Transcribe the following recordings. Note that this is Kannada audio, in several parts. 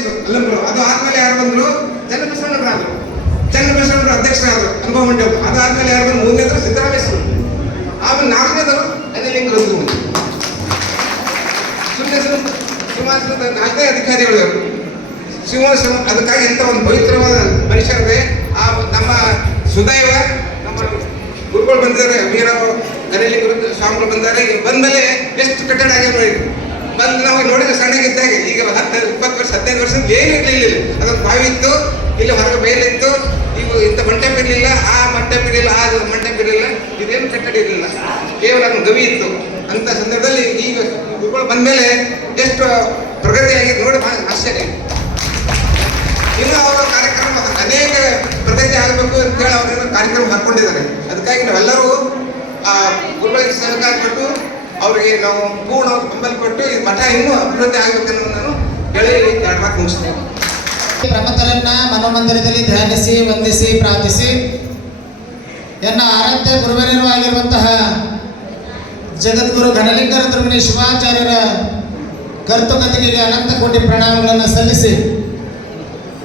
ಅಲ್ಲಂಬ್ರು. ಅದು ಆದ್ಮೇಲೆ ಯಾರು ಬಂದ್ರು? ಚನ್ನಬಸವಣ್ಣರಾದ್ರು ಚನ್ನಬಸವಣ್ಣರು ಅಧ್ಯಕ್ಷರಾದ್ರು ಅನುಭವ ಮಂಟಪ ಅದು ಆದ್ಮೇಲೆ ಯಾರು ಬಂದ್ರು? ಮೂರನೇದ್ರು ಸಿದ್ದರಾಮೇಶ್ವರ. ಆಮೇಲೆ ನಾಲ್ಕನೇದರು ಅನಿಲಿಂಗ ಸುಮ್ಮನೆ ಸಿಂಹಾಸನದ ನಾಲ್ಕನೇ ಅಧಿಕಾರಿಗಳು. ಸಿಂಹಾಸನ ಅದಕ್ಕಾಗಿ ಎಂತ ಒಂದು ಪವಿತ್ರವಾದ ಮನುಷ್ಯರದೆ ಆ ನಮ್ಮ ಸುದೈವ, ನಮ್ಮ ಗುರುಗಳು ಬಂದಿದ್ದಾರೆ. ವೀರಪ್ಪ ಅನಿಲಿಂಗ ಸ್ವಾಮಿಗಳು ಬಂದಿದ್ದಾರೆ. ಬಂದ್ಮೇಲೆ ಎಷ್ಟು ಕಟ್ಟಡ ನೋಡಿ ಬಂದು ನಾವು ನೋಡಿದ್ರೆ ಸಣ್ಣಗಿದ್ದಾಗ ಈಗ ಹತ್ತು, ಇಪ್ಪತ್ತು ವರ್ಷ, ಹದಿನೈದು ವರ್ಷ ಏನು ಇರಲಿಲ್ಲ ಅದೊಂದು ಬಾವಿ ಇತ್ತು, ಇಲ್ಲಿ ಹೊರಗೆ ಮೇಲೆ ಇತ್ತು. ನೀವು ಇಂಥ ಮಂಟಪ ಇರಲಿಲ್ಲ, ಆ ಮಂಟಪ ಇರಲಿಲ್ಲ, ಆ ಮಂಟಪ ಇರಲಿಲ್ಲ. ಇದೇನು ಕಟ್ಟಡ ಇರಲಿಲ್ಲ. ಕೇವಲ ಒಂದು ಗವಿ ಇತ್ತು. ಅಂತ ಸಂದರ್ಭದಲ್ಲಿ ಈಗ ಗುರುಗಳು ಬಂದ್ಮೇಲೆ ಎಷ್ಟು ಪ್ರಗತಿ ಆಗಿದೆ ನೋಡಿ ಆಶ್ಚರ್ಯ. ಇನ್ನು ಅವರ ಕಾರ್ಯಕ್ರಮ ಅನೇಕ ಪ್ರಗತಿ ಆಗಬೇಕು ಅಂತೇಳಿ ಅವರೇನು ಕಾರ್ಯಕ್ರಮ ಹಾಕೊಂಡಿದ್ದಾರೆ ಅದಕ್ಕಾಗಿ ನಾವೆಲ್ಲರೂ ಆ ಗುರುಗಳಿಗೆ ಸಹಕಾರ ಕೊಟ್ಟು ಅವರಿಗೆ ನಾವು ಪೂರ್ಣ ಬೆಂಬಲ ಕೊಟ್ಟು ಈ ಮಠ ಇನ್ನೂ ಅಭಿವೃದ್ಧಿ ಆಗಬೇಕನ್ನೋ ನಾನು ಹೇಳಿ ಮಾತು ಮುಗಿಸ್ತೇನೆ. ಪ್ರಮತರನ್ನ ಮನೋಮಂದಿರದಲ್ಲಿ ಧ್ಯಾನಿಸಿ, ವಂದಿಸಿ, ಪ್ರಾರ್ಥಿಸಿ. ಎನ್ನ ಆರಾಧ್ಯ ಗುರುವರರು ಆಗಿರುವಂತಹ ಜಗದ್ಗುರು ಘನಲಿಂಗರ ರುದ್ರಮುನಿ ಶಿವಾಚಾರ್ಯರ ಕರ್ತುಕತೆಗೆ ಅನಂತ ಕೋಟಿ ಪ್ರಣಾಮಗಳನ್ನು ಸಲ್ಲಿಸಿ,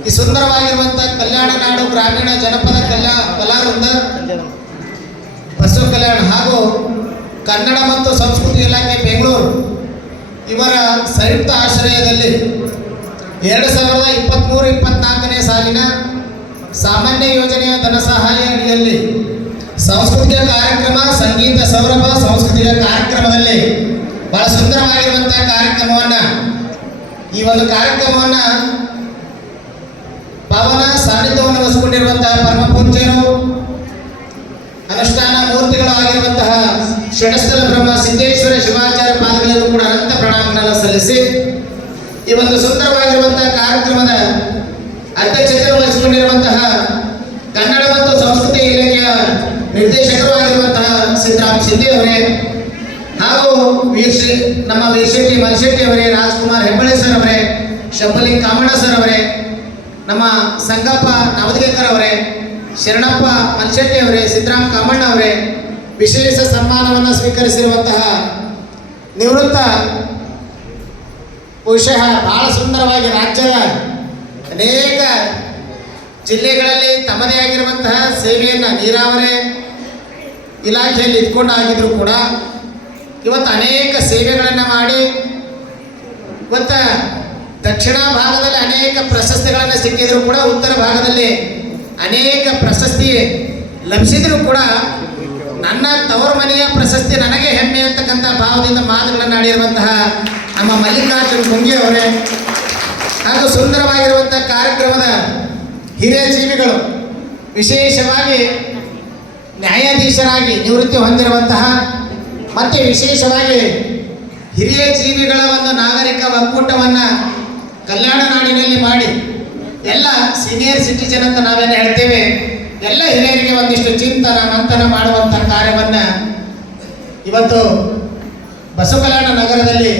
ಈ ಸುಂದರವಾಗಿರುವಂತಹ ಕಲ್ಯಾಣ ನಾಡು, ಗ್ರಾಮೀಣ ಜನಪದ ಕಲ್ಯಾ ಕಲಾವೃಂದ, ಬಸವ ಕಲ್ಯಾಣ ಹಾಗೂ ಕನ್ನಡ ಮತ್ತು ಸಂಸ್ಕೃತಿ ಇಲಾಖೆ ಬೆಂಗಳೂರು. ಇವರ ಸಂಯುಕ್ತ ಆಶ್ರಯದಲ್ಲಿ ಎರಡು ಸಾವಿರದ ಇಪ್ಪತ್ತ್ಮೂರು ಇಪ್ಪತ್ನಾಲ್ಕನೇ ಸಾಲಿನ ಸಾಮಾನ್ಯ ಯೋಜನೆಯ ಧನ ಸಹಾಯ ಅಡಿಯಲ್ಲಿ ಸಾಂಸ್ಕೃತಿಕ ಕಾರ್ಯಕ್ರಮ, ಸಂಗೀತ ಸೌರಭ ಸಾಂಸ್ಕೃತಿಕ ಕಾರ್ಯಕ್ರಮದಲ್ಲಿ ಬಹಳ ಸುಂದರವಾಗಿರುವಂತಹ ಕಾರ್ಯಕ್ರಮವನ್ನು, ಈ ಒಂದು ಕಾರ್ಯಕ್ರಮವನ್ನು ಪವನ ಸಾನ್ನಿಧ್ಯವನ್ನು ವಹಿಸಿಕೊಂಡಿರುವಂತಹ ಪರಮ ಪೂಜ್ಯರು ಷಡಸ್ಥಲ ಬ್ರಹ್ಮ ಸಿದ್ದೇಶ್ವರ ಶಿವಾಚಾರ್ಯ ಪಾದಗಳಲ್ಲೂ ಕೂಡ ಅನಂತ ಪ್ರಣಾಮಗಳನ್ನು ಸಲ್ಲಿಸಿ, ಈ ಒಂದು ಸುಂದರವಾಗಿರುವಂತಹ ಕಾರ್ಯಕ್ರಮದ ಅಧ್ಯಕ್ಷತೆ ವಹಿಸಿಕೊಂಡಿರುವಂತಹ ಕನ್ನಡ ಮತ್ತು ಸಂಸ್ಕೃತಿ ಇಲಾಖೆಯ ನಿರ್ದೇಶಕರು ಆಗಿರುವಂತಹ ಸಿದ್ದರಾಮ್ ಶಿಂದೆ ಅವರೇ, ಹಾಗೂ ವೀರ್ಶಿ ನಮ್ಮ ವೀರ್ಶೆಟ್ಟಿ ಮಲ್ಶೆಟ್ಟಿ ಅವರೇ, ರಾಜ್ಕುಮಾರ್ ಹೆಬ್ಬಳ್ಳಿ ಸರ್ ಅವರೇ ಶಬಲಿ ಕಾಮಣ್ಣ ಸರ್ ಅವರೇ, ನಮ್ಮ ಸಂಗಪ್ಪ ನವದಿಗೇಕರ್ ಅವರೇ, ಶರಣಪ್ಪ ಮಲ್ಶೆಟ್ಟಿ ಅವರೇ, ಸಿದ್ದರಾಮ್ ಕಾಮಣ್ಣ ಅವರೇ ವಿಶೇಷ ಸನ್ಮಾನವನ್ನು ಸ್ವೀಕರಿಸಿರುವಂತಹ ನಿವೃತ್ತ ಬಹುಶಃ ಬಹಳ ಸುಂದರವಾಗಿ ರಾಜ್ಯದ ಅನೇಕ ಜಿಲ್ಲೆಗಳಲ್ಲಿ ತಮ್ಮದೇ ಆಗಿರುವಂತಹ ಸೇವೆಯನ್ನು ನೀರಾವರಿ ಇಲಾಖೆಯಲ್ಲಿ ಇದ್ಕೊಂಡು ಆಗಿದ್ರು ಕೂಡ ಇವತ್ತು ಅನೇಕ ಸೇವೆಗಳನ್ನು ಮಾಡಿ ಇವತ್ತು ದಕ್ಷಿಣ ಭಾಗದಲ್ಲಿ ಅನೇಕ ಪ್ರಶಸ್ತಿಗಳನ್ನು ಸಿಕ್ಕಿದ್ರು ಕೂಡ ಉತ್ತರ ಭಾಗದಲ್ಲಿ ಅನೇಕ ಪ್ರಶಸ್ತಿ ಲಭಿಸಿದ್ರು ಕೂಡ ನನ್ನ ತವರು ಮನೆಯ ಪ್ರಶಸ್ತಿ ನನಗೆ ಹೆಮ್ಮೆ ಅಂತಕ್ಕಂಥ ಭಾವದಿಂದ ಮಾತುಗಳನ್ನು ಆಡಿರುವಂತಹ ನಮ್ಮ ಮಲ್ಲಿಕಾರ್ಜುನ್ ಕುಂಗಿ ಅವರೇ, ಹಾಗೂ ಸುಂದರವಾಗಿರುವಂಥ ಕಾರ್ಯಕ್ರಮದ ಹಿರಿಯ ಜೀವಿಗಳು ವಿಶೇಷವಾಗಿ ನ್ಯಾಯಾಧೀಶರಾಗಿ ನಿವೃತ್ತಿ ಹೊಂದಿರುವಂತಹ ಮತ್ತು ವಿಶೇಷವಾಗಿ ಹಿರಿಯ ಜೀವಿಗಳ ಒಂದು ನಾಗರಿಕ ಒಕ್ಕೂಟವನ್ನು ಕಲ್ಯಾಣ ನಾಡಿನಲ್ಲಿ ಮಾಡಿ ಎಲ್ಲ ಸೀನಿಯರ್ ಸಿಟಿಜನ್ ಅಂತ ನಾವೇನು ಹೇಳ್ತೇವೆ ಎಲ್ಲ ಹಿರಿಯರಿಗೆ ಒಂದಿಷ್ಟು ಚಿಂತನ, ಮಂಥನ ಮಾಡುವಂಥ ಕಾರ್ಯವನ್ನು ಇವತ್ತು ಬಸವಕಲ್ಯಾಣ ನಗರದಲ್ಲಿ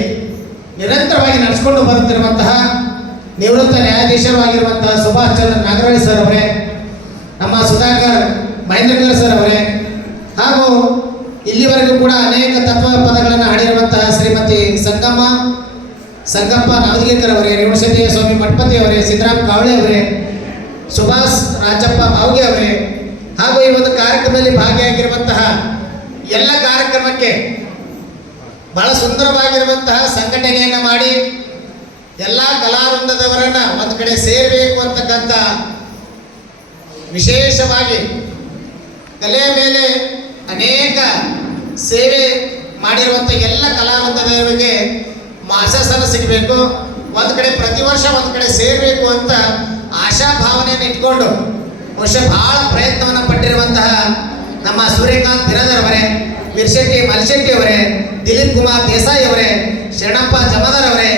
ನಿರಂತರವಾಗಿ ನಡೆಸಿಕೊಂಡು ಬರುತ್ತಿರುವಂತಹ ನಿವೃತ್ತ ನ್ಯಾಯಾಧೀಶರು ಆಗಿರುವಂತಹ ಸುಭಾಷ್ ಚಂದ್ರ ನಾಗರಾಜ್ ಸರ್ ಅವರೇ, ನಮ್ಮ ಸುಧಾಕರ್ ಮಹೇಂದ್ರಕರ್ ಸರ್ ಅವರೇ, ಹಾಗೂ ಇಲ್ಲಿವರೆಗೂ ಕೂಡ ಅನೇಕ ತತ್ವ ಪದಗಳನ್ನು ಹಾಡಿರುವಂತಹ ಶ್ರೀಮತಿ ಸಂಗಮ್ಮ, ಸಂಗಪ್ಪ ನವದಗೇಕರ್ ಅವರೇ ರೇವಣಶೆಟ್ಟಿ ಸ್ವಾಮಿ ಮಠಪತಿ ಅವರೇ ಸಿದ್ದರಾಮ್ ಕಾವಳೆ ಅವರೇ ಸುಭಾಷ್ ರಾಜಪ್ಪ ಬಾವ್ಗೆ ಅವರೇ. ಹಾಗೂ ಈ ಒಂದು ಕಾರ್ಯಕ್ರಮದಲ್ಲಿ ಭಾಗಿಯಾಗಿರುವಂತಹ ಎಲ್ಲ ಕಾರ್ಯಕ್ರಮಕ್ಕೆ ಬಹಳ ಸುಂದರವಾಗಿರುವಂತಹ ಸಂಘಟನೆಯನ್ನು ಮಾಡಿ ಎಲ್ಲ ಕಲಾವೃಂದದವರನ್ನ ಒಂದು ಕಡೆ ಸೇರಬೇಕು ಅಂತಕ್ಕಂಥ ವಿಶೇಷವಾಗಿ ಕಲೆಯ ಮೇಲೆ ಅನೇಕ ಸೇವೆ ಮಾಡಿರುವಂಥ ಎಲ್ಲ ಕಲಾವೃಂದದವರಿಗೆ ಮಾಸಸನ ಸಿಗಬೇಕು. ಒಂದು ಕಡೆ ಪ್ರತಿ ವರ್ಷ ಒಂದು ಕಡೆ ಸೇರಬೇಕು ಅಂತ ಆಶಾ ಭಾವನೆಯನ್ನು ಇಟ್ಕೊಂಡು ವರ್ಷ ಬಹಳ ಪ್ರಯತ್ನವನ್ನು ಪಟ್ಟಿರುವಂತಹ ನಮ್ಮ ಸೂರ್ಯಕಾಂತ್ ಬಿರಾದರ್ ಅವರೇ, ವೀರ್ಶೆಟ್ಟಿ ಮಲ್ಶೆಟ್ಟಿ ಅವರೇ, ದಿಲೀಪ್ ಕುಮಾರ್ ದೇಸಾಯಿ ಅವರೇ, ಶರಣಪ್ಪ ಜಮದಾರ್ ಅವರೇ,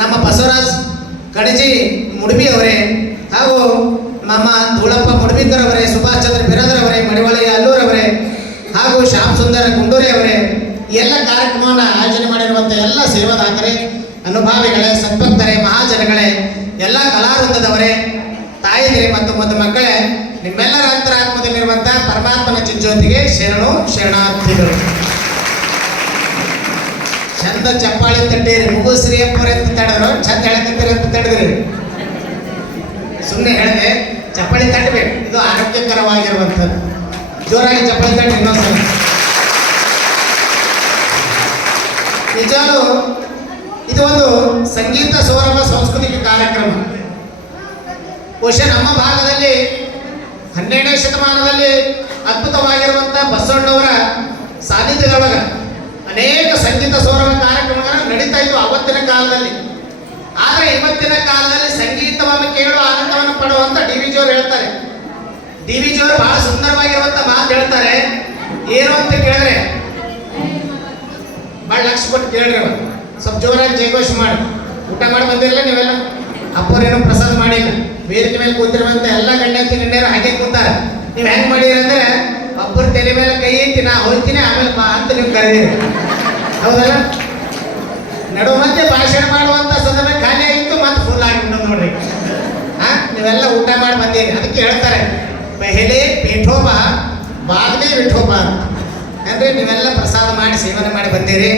ನಮ್ಮ ಬಸವರಾಜ್ ಕಣಜಿ ಮುಡುಬಿ ಅವರೇ, ಹಾಗೂ ನಮ್ಮ ಧೂಳಪ್ಪ ಮುಡುಬಿಕರ್ ಅವರೇ, ಸುಭಾಷ್ ಚಂದ್ರ ಬಿರಾದರ್ ಅವರೇ, ಮಡಿವಾಳಯ್ಯ ಅಲ್ಲೂರ್ ಅವರೇ, ಹಾಗೂ ಶ್ಯಾಮ್ ಸುಂದರ ಗುಂಡೂರಿ ಅವರೇ ಎಲ್ಲ ಕಾರ್ಯಕ್ರಮವನ್ನು ಆಯೋಜನೆ ಮಾಡಿರುವಂಥ ಎಲ್ಲ ಸೇವಾದಾತರೇ ಅನುಭಾವಿಗಳೇ ಸದ್ಭಕ್ತರೇ ಮಹಾಜನಗಳೇ, ಎಲ್ಲ ಕಲಾವೃಂದದವರೇ ತಾಯಿಗೆ ಮತ್ತು ಮತ್ತು ಮಕ್ಕಳೇ, ನಿಮ್ಮೆಲ್ಲರ ಅಂತರಾತ್ಮದಲ್ಲಿರುವಂತಹ ಪರಮಾತ್ಮನ ಚಿಜ್ಜೋತಿಗೆ ಶರಣು ಶರಣಾರ್ಥಿಗಳು. ಚಂದ ಚಪ್ಪಾಳಿ ತಟ್ಟಿರಿ ಮುಗುಸ್ರಿ ಅಪ್ಪವ್ರೆ ಅಂತ ತಡೆದ್ರು, ಚಂದ ಹೇಳ್ತಿದ್ದೀರಿ ಅಂತ ತಡೆದ್ರಿ. ಸುಮ್ಮನೆ ಹೇಳಿದೆ, ಚಪ್ಪಾಳಿ ತಟ್ಟಬೇಕು, ಇದು ಆರೋಗ್ಯಕರವಾಗಿರುವಂಥದ್ದು. ಜೋರಾಗಿ ಚಪ್ಪಾಳಿ ತಟ್ಟಿ ಇನ್ನೊಂದ್ಸಲ. ನಿಜವೂ ಇದು ಒಂದು ಸಂಗೀತ ಸೌರಭ ಸಾಂಸ್ಕೃತಿಕ ಕಾರ್ಯಕ್ರಮ. ಬಹುಶಃ ನಮ್ಮ ಭಾಗದಲ್ಲಿ ಹನ್ನೆರಡನೇ ಶತಮಾನದಲ್ಲಿ ಅದ್ಭುತವಾಗಿರುವಂಥ ಬಸವಣ್ಣವರ ಸಾನ್ನಿಧ್ಯದೊಳಗ ಅನೇಕ ಸಂಗೀತ ಸೌರಭ ಕಾರ್ಯಕ್ರಮಗಳನ್ನು ನಡೀತಾ ಇದ್ವು ಅವತ್ತಿನ ಕಾಲದಲ್ಲಿ. ಆದರೆ ಇವತ್ತಿನ ಕಾಲದಲ್ಲಿ ಸಂಗೀತವನ್ನು ಕೇಳುವ ಆನಂದವನ್ನು ಪಡುವಂತ ಡಿ ವಿ ಜಿಯವರು ಹೇಳ್ತಾರೆ. ಡಿ ವಿ ಜಿಯವರು ಬಹಳ ಸುಂದರವಾಗಿರುವಂತ ಮಾತು ಹೇಳ್ತಾರೆ. ಏನು ಅಂತ ಕೇಳಿದ್ರೆ, ಬಹಳ ಲಕ್ಷ ಕೊಟ್ಟು ಕೇಳ್ರಿ ಅವ್ರು. ಸ್ವಲ್ಪ ಜೋರಾಗಿ ಜಯಘೋಷ ಮಾಡಿ. ಊಟ ಮಾಡಿ, ಬಂದಿರಲ್ಲ ನೀವೆಲ್ಲ? ಅಪ್ಪರೇನು ಪ್ರಸಾದ ಮಾಡಿಲ್ಲ ಬೇರೆ ಮೇಲೆ ಕೂತಿರುವಂತ ಎಲ್ಲ ಗಂಡಂತಿ ಗಂಡರು ಹಾಗೆ ಕೂತಾರೆ. ನೀವು ಹೆಂಗೆ ಮಾಡಿರಿ ಅಂದ್ರೆ ಒಬ್ಬರ ತಲೆ ಮೇಲೆ ಕೈ ಇಟ್ಟು ನಾ ಹೋಗ್ತೀನಿ, ಆಮೇಲೆ ಬಾ ಅಂತ ನೀವು ಕರೆದಿರಿ ಹೌದಲ್ಲ? ನಡುವ ಮತ್ತೆ ಭಾಷಣ ಮಾಡುವಂತ ಸಂದರ್ಭ ಖಾಲಿ ಆಗಿತ್ತು, ಮತ್ತೆ ಫುಲ್ ಆಗಿಬಿಟ್ಟು ನೋಡ್ರಿ. ಹಾ ನೀವೆಲ್ಲ ಊಟ ಮಾಡಿ ಬಂದಿರಿ. ಅದಕ್ಕೆ ಹೇಳ್ತಾರೆ, ಪೆಹಲೆ ಪೀಠೋಬ ಬಾದ್ಮೇ ವಿಠೋಬ ಅಂತ. ಅಂದ್ರೆ ನೀವೆಲ್ಲ ಪ್ರಸಾದ ಮಾಡಿ ಸೇವನೆ ಮಾಡಿ ಬಂದಿರಿ.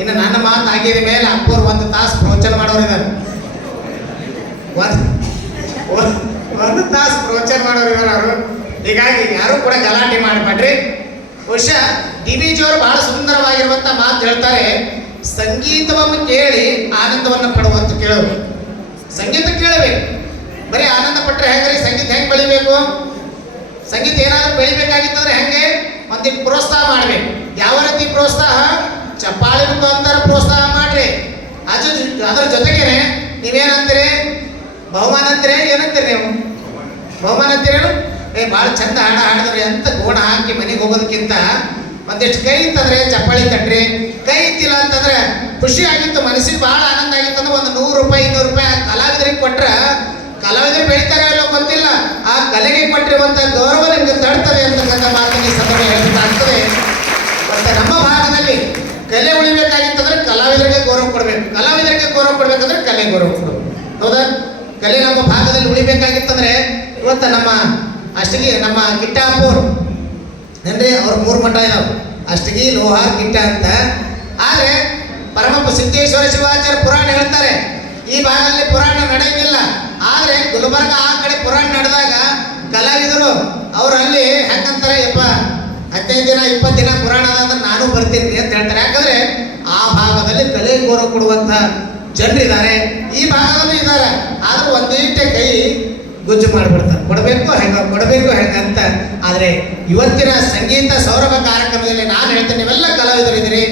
ಇನ್ನು ನನ್ನ ಮಾತು ಆಗಿದ ಮೇಲೆ ಅಪ್ಪೋರು ಒಂದು ತಾಸು ಪ್ರವಚನ ಮಾಡೋರಿದ್ದಾರೆ ಒಂದು ತಾಸು ಪ್ರವಚನ ಮಾಡೋರಿದ್ದಾರೆ ಅವರು. ಹೀಗಾಗಿ ಯಾರು ಕೂಡ ಗಲಾಟೆ ಮಾಡಬೇಡ್ರಿ. ಬಹುಶಃ ಡಿ ಬಿ ಜಿಯವರು ಬಹಳ ಸುಂದರವಾಗಿರುವಂತ ಮಾತು ಹೇಳ್ತಾರೆ, ಸಂಗೀತವನ್ನು ಕೇಳಿ ಆನಂದವನ್ನು ಪಡುವಂತ ಕೇಳಬೇಕು ಸಂಗೀತ ಕೇಳಬೇಕು. ಬರೀ ಆನಂದ ಪಟ್ಟರೆ ಹೆಂಗ್ರಿ? ಸಂಗೀತ ಹೆಂಗೆ ಬೆಳಿಬೇಕು? ಸಂಗೀತ ಏನಾದರೂ ಬೆಳಿಬೇಕಾಗಿತ್ತಂದ್ರೆ ಹೆಂಗೆ? ಒಂದಿಟ್ಟು ಪ್ರೋತ್ಸಾಹ ಮಾಡಬೇಕು. ಯಾವ ರೀತಿ ಪ್ರೋತ್ಸಾಹ? ಚಪ್ಪಾಳೆ ಮುಖಾಂತರ ಪ್ರೋತ್ಸಾಹ ಮಾಡ್ರಿ. ಅದ್ರ ಅದ್ರ ಜೊತೆಗೇನೆ ನೀವೇನಂತೀರಿ? ಬಹುಮಾನ ಅಂತೀರಿ? ಏನಂತೀರಿ ನೀವು? ಬಹುಮಾನ ಅಂತೀರೇನು ಏ, ಭಾಳ ಚಂದ ಹಾಡ ಹಾಡಿದ್ರಿ ಅಂತ ಗೋಣ ಹಾಕಿ ಮನೆಗೆ ಹೋಗೋದಕ್ಕಿಂತ ಒಂದಿಷ್ಟು ಕೈ ಇತ್ತಂದ್ರೆ ಚಪ್ಪಾಳಿ ತಟ್ರಿ ಕೈ ಇತ್ತಿಲ್ಲ ಅಂತಂದ್ರೆ ಖುಷಿ ಆಗಿತ್ತು, ಮನಸ್ಸಿಗೆ ಭಾಳ ಆನಂದ ಆಗಿತ್ತು ಅಂದ್ರೆ ಒಂದು ನೂರು ರೂಪಾಯಿ, ಇನ್ನೂರು ರೂಪಾಯಿ ಕಲಾವಿದರಿಗೆ ಕೊಟ್ರೆ ಕಲಾವಿದರು ಬೆಳಿತಾರೆ ಇಲ್ಲೋ ಗೊತ್ತಿಲ್ಲ. ಆ ಕಲೆಗೆ ಕೊಟ್ಟಿರುವಂತ ಗೌರವ ನಿಮ್ಗೆ ತಡ್ತದೆ ಅಂತಕ್ಕಂಥ ಮಾತನ್ನ ಸಂದರ್ಭ ಹೇಳ್ತಾ ಆಗ್ತದೆ ಮತ್ತೆ ನಮ್ಮ ಭಾಗದಲ್ಲಿ ಕಲೆ ಉಳಿಬೇಕಾಗಿತ್ತಂದ್ರೆ ಕಲಾವಿದರಿಗೆ ಗೌರವ ಕೊಡಬೇಕು. ಕಲಾವಿದರಿಗೆ ಗೌರವ ಕೊಡ್ಬೇಕಂದ್ರೆ ಕಲೆ ಗೌರವ ಕೊಡಬೇಕು. ಹೌದಾ? ಕಲೆ ನಮ್ಮ ಭಾಗದಲ್ಲಿ ಉಳಿಬೇಕಾಗಿತ್ತಂದ್ರೆ ಇವತ್ತ ನಮ್ಮ ಅಷ್ಟಗಿ ನಮ್ಮ ಕಿಟ್ಟಾಪುರ್. ಅಂದ್ರೆ ಅವ್ರ ಮೂರು ಮಠ ಇದಾವೆ ಅಷ್ಟಗಿ ಲೋಹ ಕಿಟ್ಟ ಅಂತ. ಆದ್ರೆ ಪರಮ ಸಿದ್ದೇಶ್ವರ ಶಿವಾಚಾರ್ಯ ಪುರಾಣ ಹೇಳ್ತಾರೆ. ಈ ಭಾಗದಲ್ಲಿ ಪುರಾಣ ನಡೆಯಂಗಿಲ್ಲ. ಆದ್ರೆ ಗುಲ್ಬರ್ಗ ಆ ಕಡೆ ಪುರಾಣ ನಡೆದಾಗ ಕಲಾವಿದರು ಅವ್ರು ಅಲ್ಲಿ ಹೆಂಗಂತಾರೆ, ಯಪ್ಪ ಹದಿನೈದು ದಿನ, ಇಪ್ಪತ್ತು ದಿನ ಪುರಾಣ ಅಂದ್ರೆ ನಾನು ಬರ್ತೀನಿ ಅಂತ ಹೇಳ್ತಾರೆ. ಯಾಕಂದ್ರೆ ಆ ಭಾಗದಲ್ಲಿ ಕಲೆ ಗೌರವ ಕೊಡುವಂತ ಜನರಿದ್ದಾರೆ. ಈ ಭಾಗದಲ್ಲಿ ಇದ್ದಾರೆ. ಆದ್ರೂ ಒಂದೀಟೆ ಕೈ ಗುಜ್ಜು ಮಾಡಿಬಿಡ್ತಾರೆ. ಕೊಡಬೇಕು ಹೆಂಗ ಕೊಡಬೇಕು ಹೆಂಗ ಅಂತ. ಆದರೆ ಇವತ್ತಿನ ಸಂಗೀತ ಸೌರಭ ಕಾರ್ಯಕ್ರಮದಲ್ಲಿ ನಾನು ಹೇಳ್ತೇನೆ, ನೀವೆಲ್ಲ ಕಲಾವಿದರು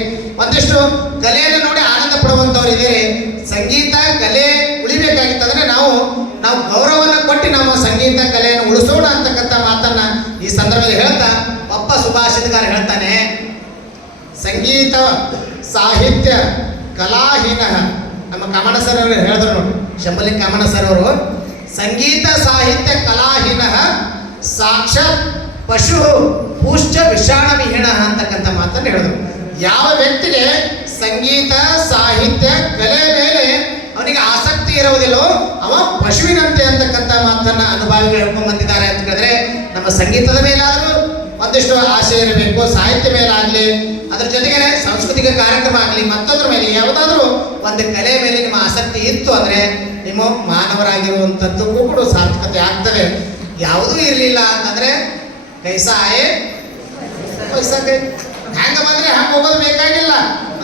ಒಂದಿಷ್ಟು ಕಲೆಯನ್ನು ನೋಡಿ ಆನಂದ ಪಡುವಂಥವ್ರು ಇದ್ದೀರಿ. ಸಂಗೀತ ಕಲೆ ಉಳಿಬೇಕಾಗಿತ್ತಂದ್ರೆ ನಾವು ನಾವು ಗೌರವವನ್ನು ಕೊಟ್ಟು ನಾವು ಸಂಗೀತ ಕಲೆಯನ್ನು ಉಳಿಸೋಣ ಅಂತಕ್ಕಂಥ ಮಾತನ್ನ ಈ ಸಂದರ್ಭದಲ್ಲಿ ಹೇಳ್ತಾ ಸುಭಾಷಿತಗಾರ ಹೇಳ್ತಾನೆ, ಸಂಗೀತ ಸಾಹಿತ್ಯ ಕಲಾಹೀನ. ನಮ್ಮ ಕಮಣ ಸರ್ ಅವರು ಹೇಳಿದ್ರು ನೋಡಿ, ಶಂಬಲಿ ಕಮಣ ಸರ್ ಅವರು, ಸಂಗೀತ ಸಾಹಿತ್ಯ ಕಲಾಹೀನ ಸಾಕ್ಷಾತ್ ಪಶು ಪುಷ್ಟ ವಿಷಾಣ ವಿಹೀನ ಅಂತಕ್ಕಂಥ ಮಾತನ್ನು ಹೇಳಿದ್ರು. ಯಾವ ವ್ಯಕ್ತಿಗೆ ಸಂಗೀತ ಸಾಹಿತ್ಯ ಕಲೆ ಮೇಲೆ ಅವನಿಗೆ ಆಸಕ್ತಿ ಇರುವುದಿಲ್ಲೋ ಅವ ಪಶುವಿನಂತೆ ಅಂತಕ್ಕಂಥ ಮಾತನ್ನ ಅನುಭವಿಗಳು ಹೇಳ್ಕೊಂಡ್ ಬಂದಿದ್ದಾರೆ ಅಂತ ಹೇಳಿದ್ರೆ ನಮ್ಮ ಸಂಗೀತದ ಮೇಲಾದರೂ ಒಂದಿಷ್ಟು ಆಸೆ ಇರಬೇಕು, ಸಾಹಿತ್ಯ ಮೇಲಾಗಲಿ, ಅದ್ರ ಜೊತೆಗೆ ಸಾಂಸ್ಕೃತಿಕ ಕಾರ್ಯಕ್ರಮ ಆಗಲಿ, ಮತ್ತೊಂದ್ರ ಮೇಲೆ ಯಾವುದಾದ್ರೂ ಒಂದು ಕಲೆ ಮೇಲೆ ನಿಮ್ಮ ಆಸಕ್ತಿ ಇತ್ತು ಅಂದ್ರೆ ನಿಮ್ಮ ಮಾನವರಾಗಿರುವಂಥದ್ದಕ್ಕೂ ಕೂಡ ಸಾರ್ಥಕತೆ ಆಗ್ತದೆ. ಯಾವುದೂ ಇರಲಿಲ್ಲ ಅಂತಂದ್ರೆ ಕೈಸಾ ಆಯೆ ಪೈಸಾ ಕೈ ಹ್ಯಾಂಗ ಬಂದ್ರೆ ಹಂಗೆ ಹೋಗೋದು ಬೇಕಾಗಿಲ್ಲ.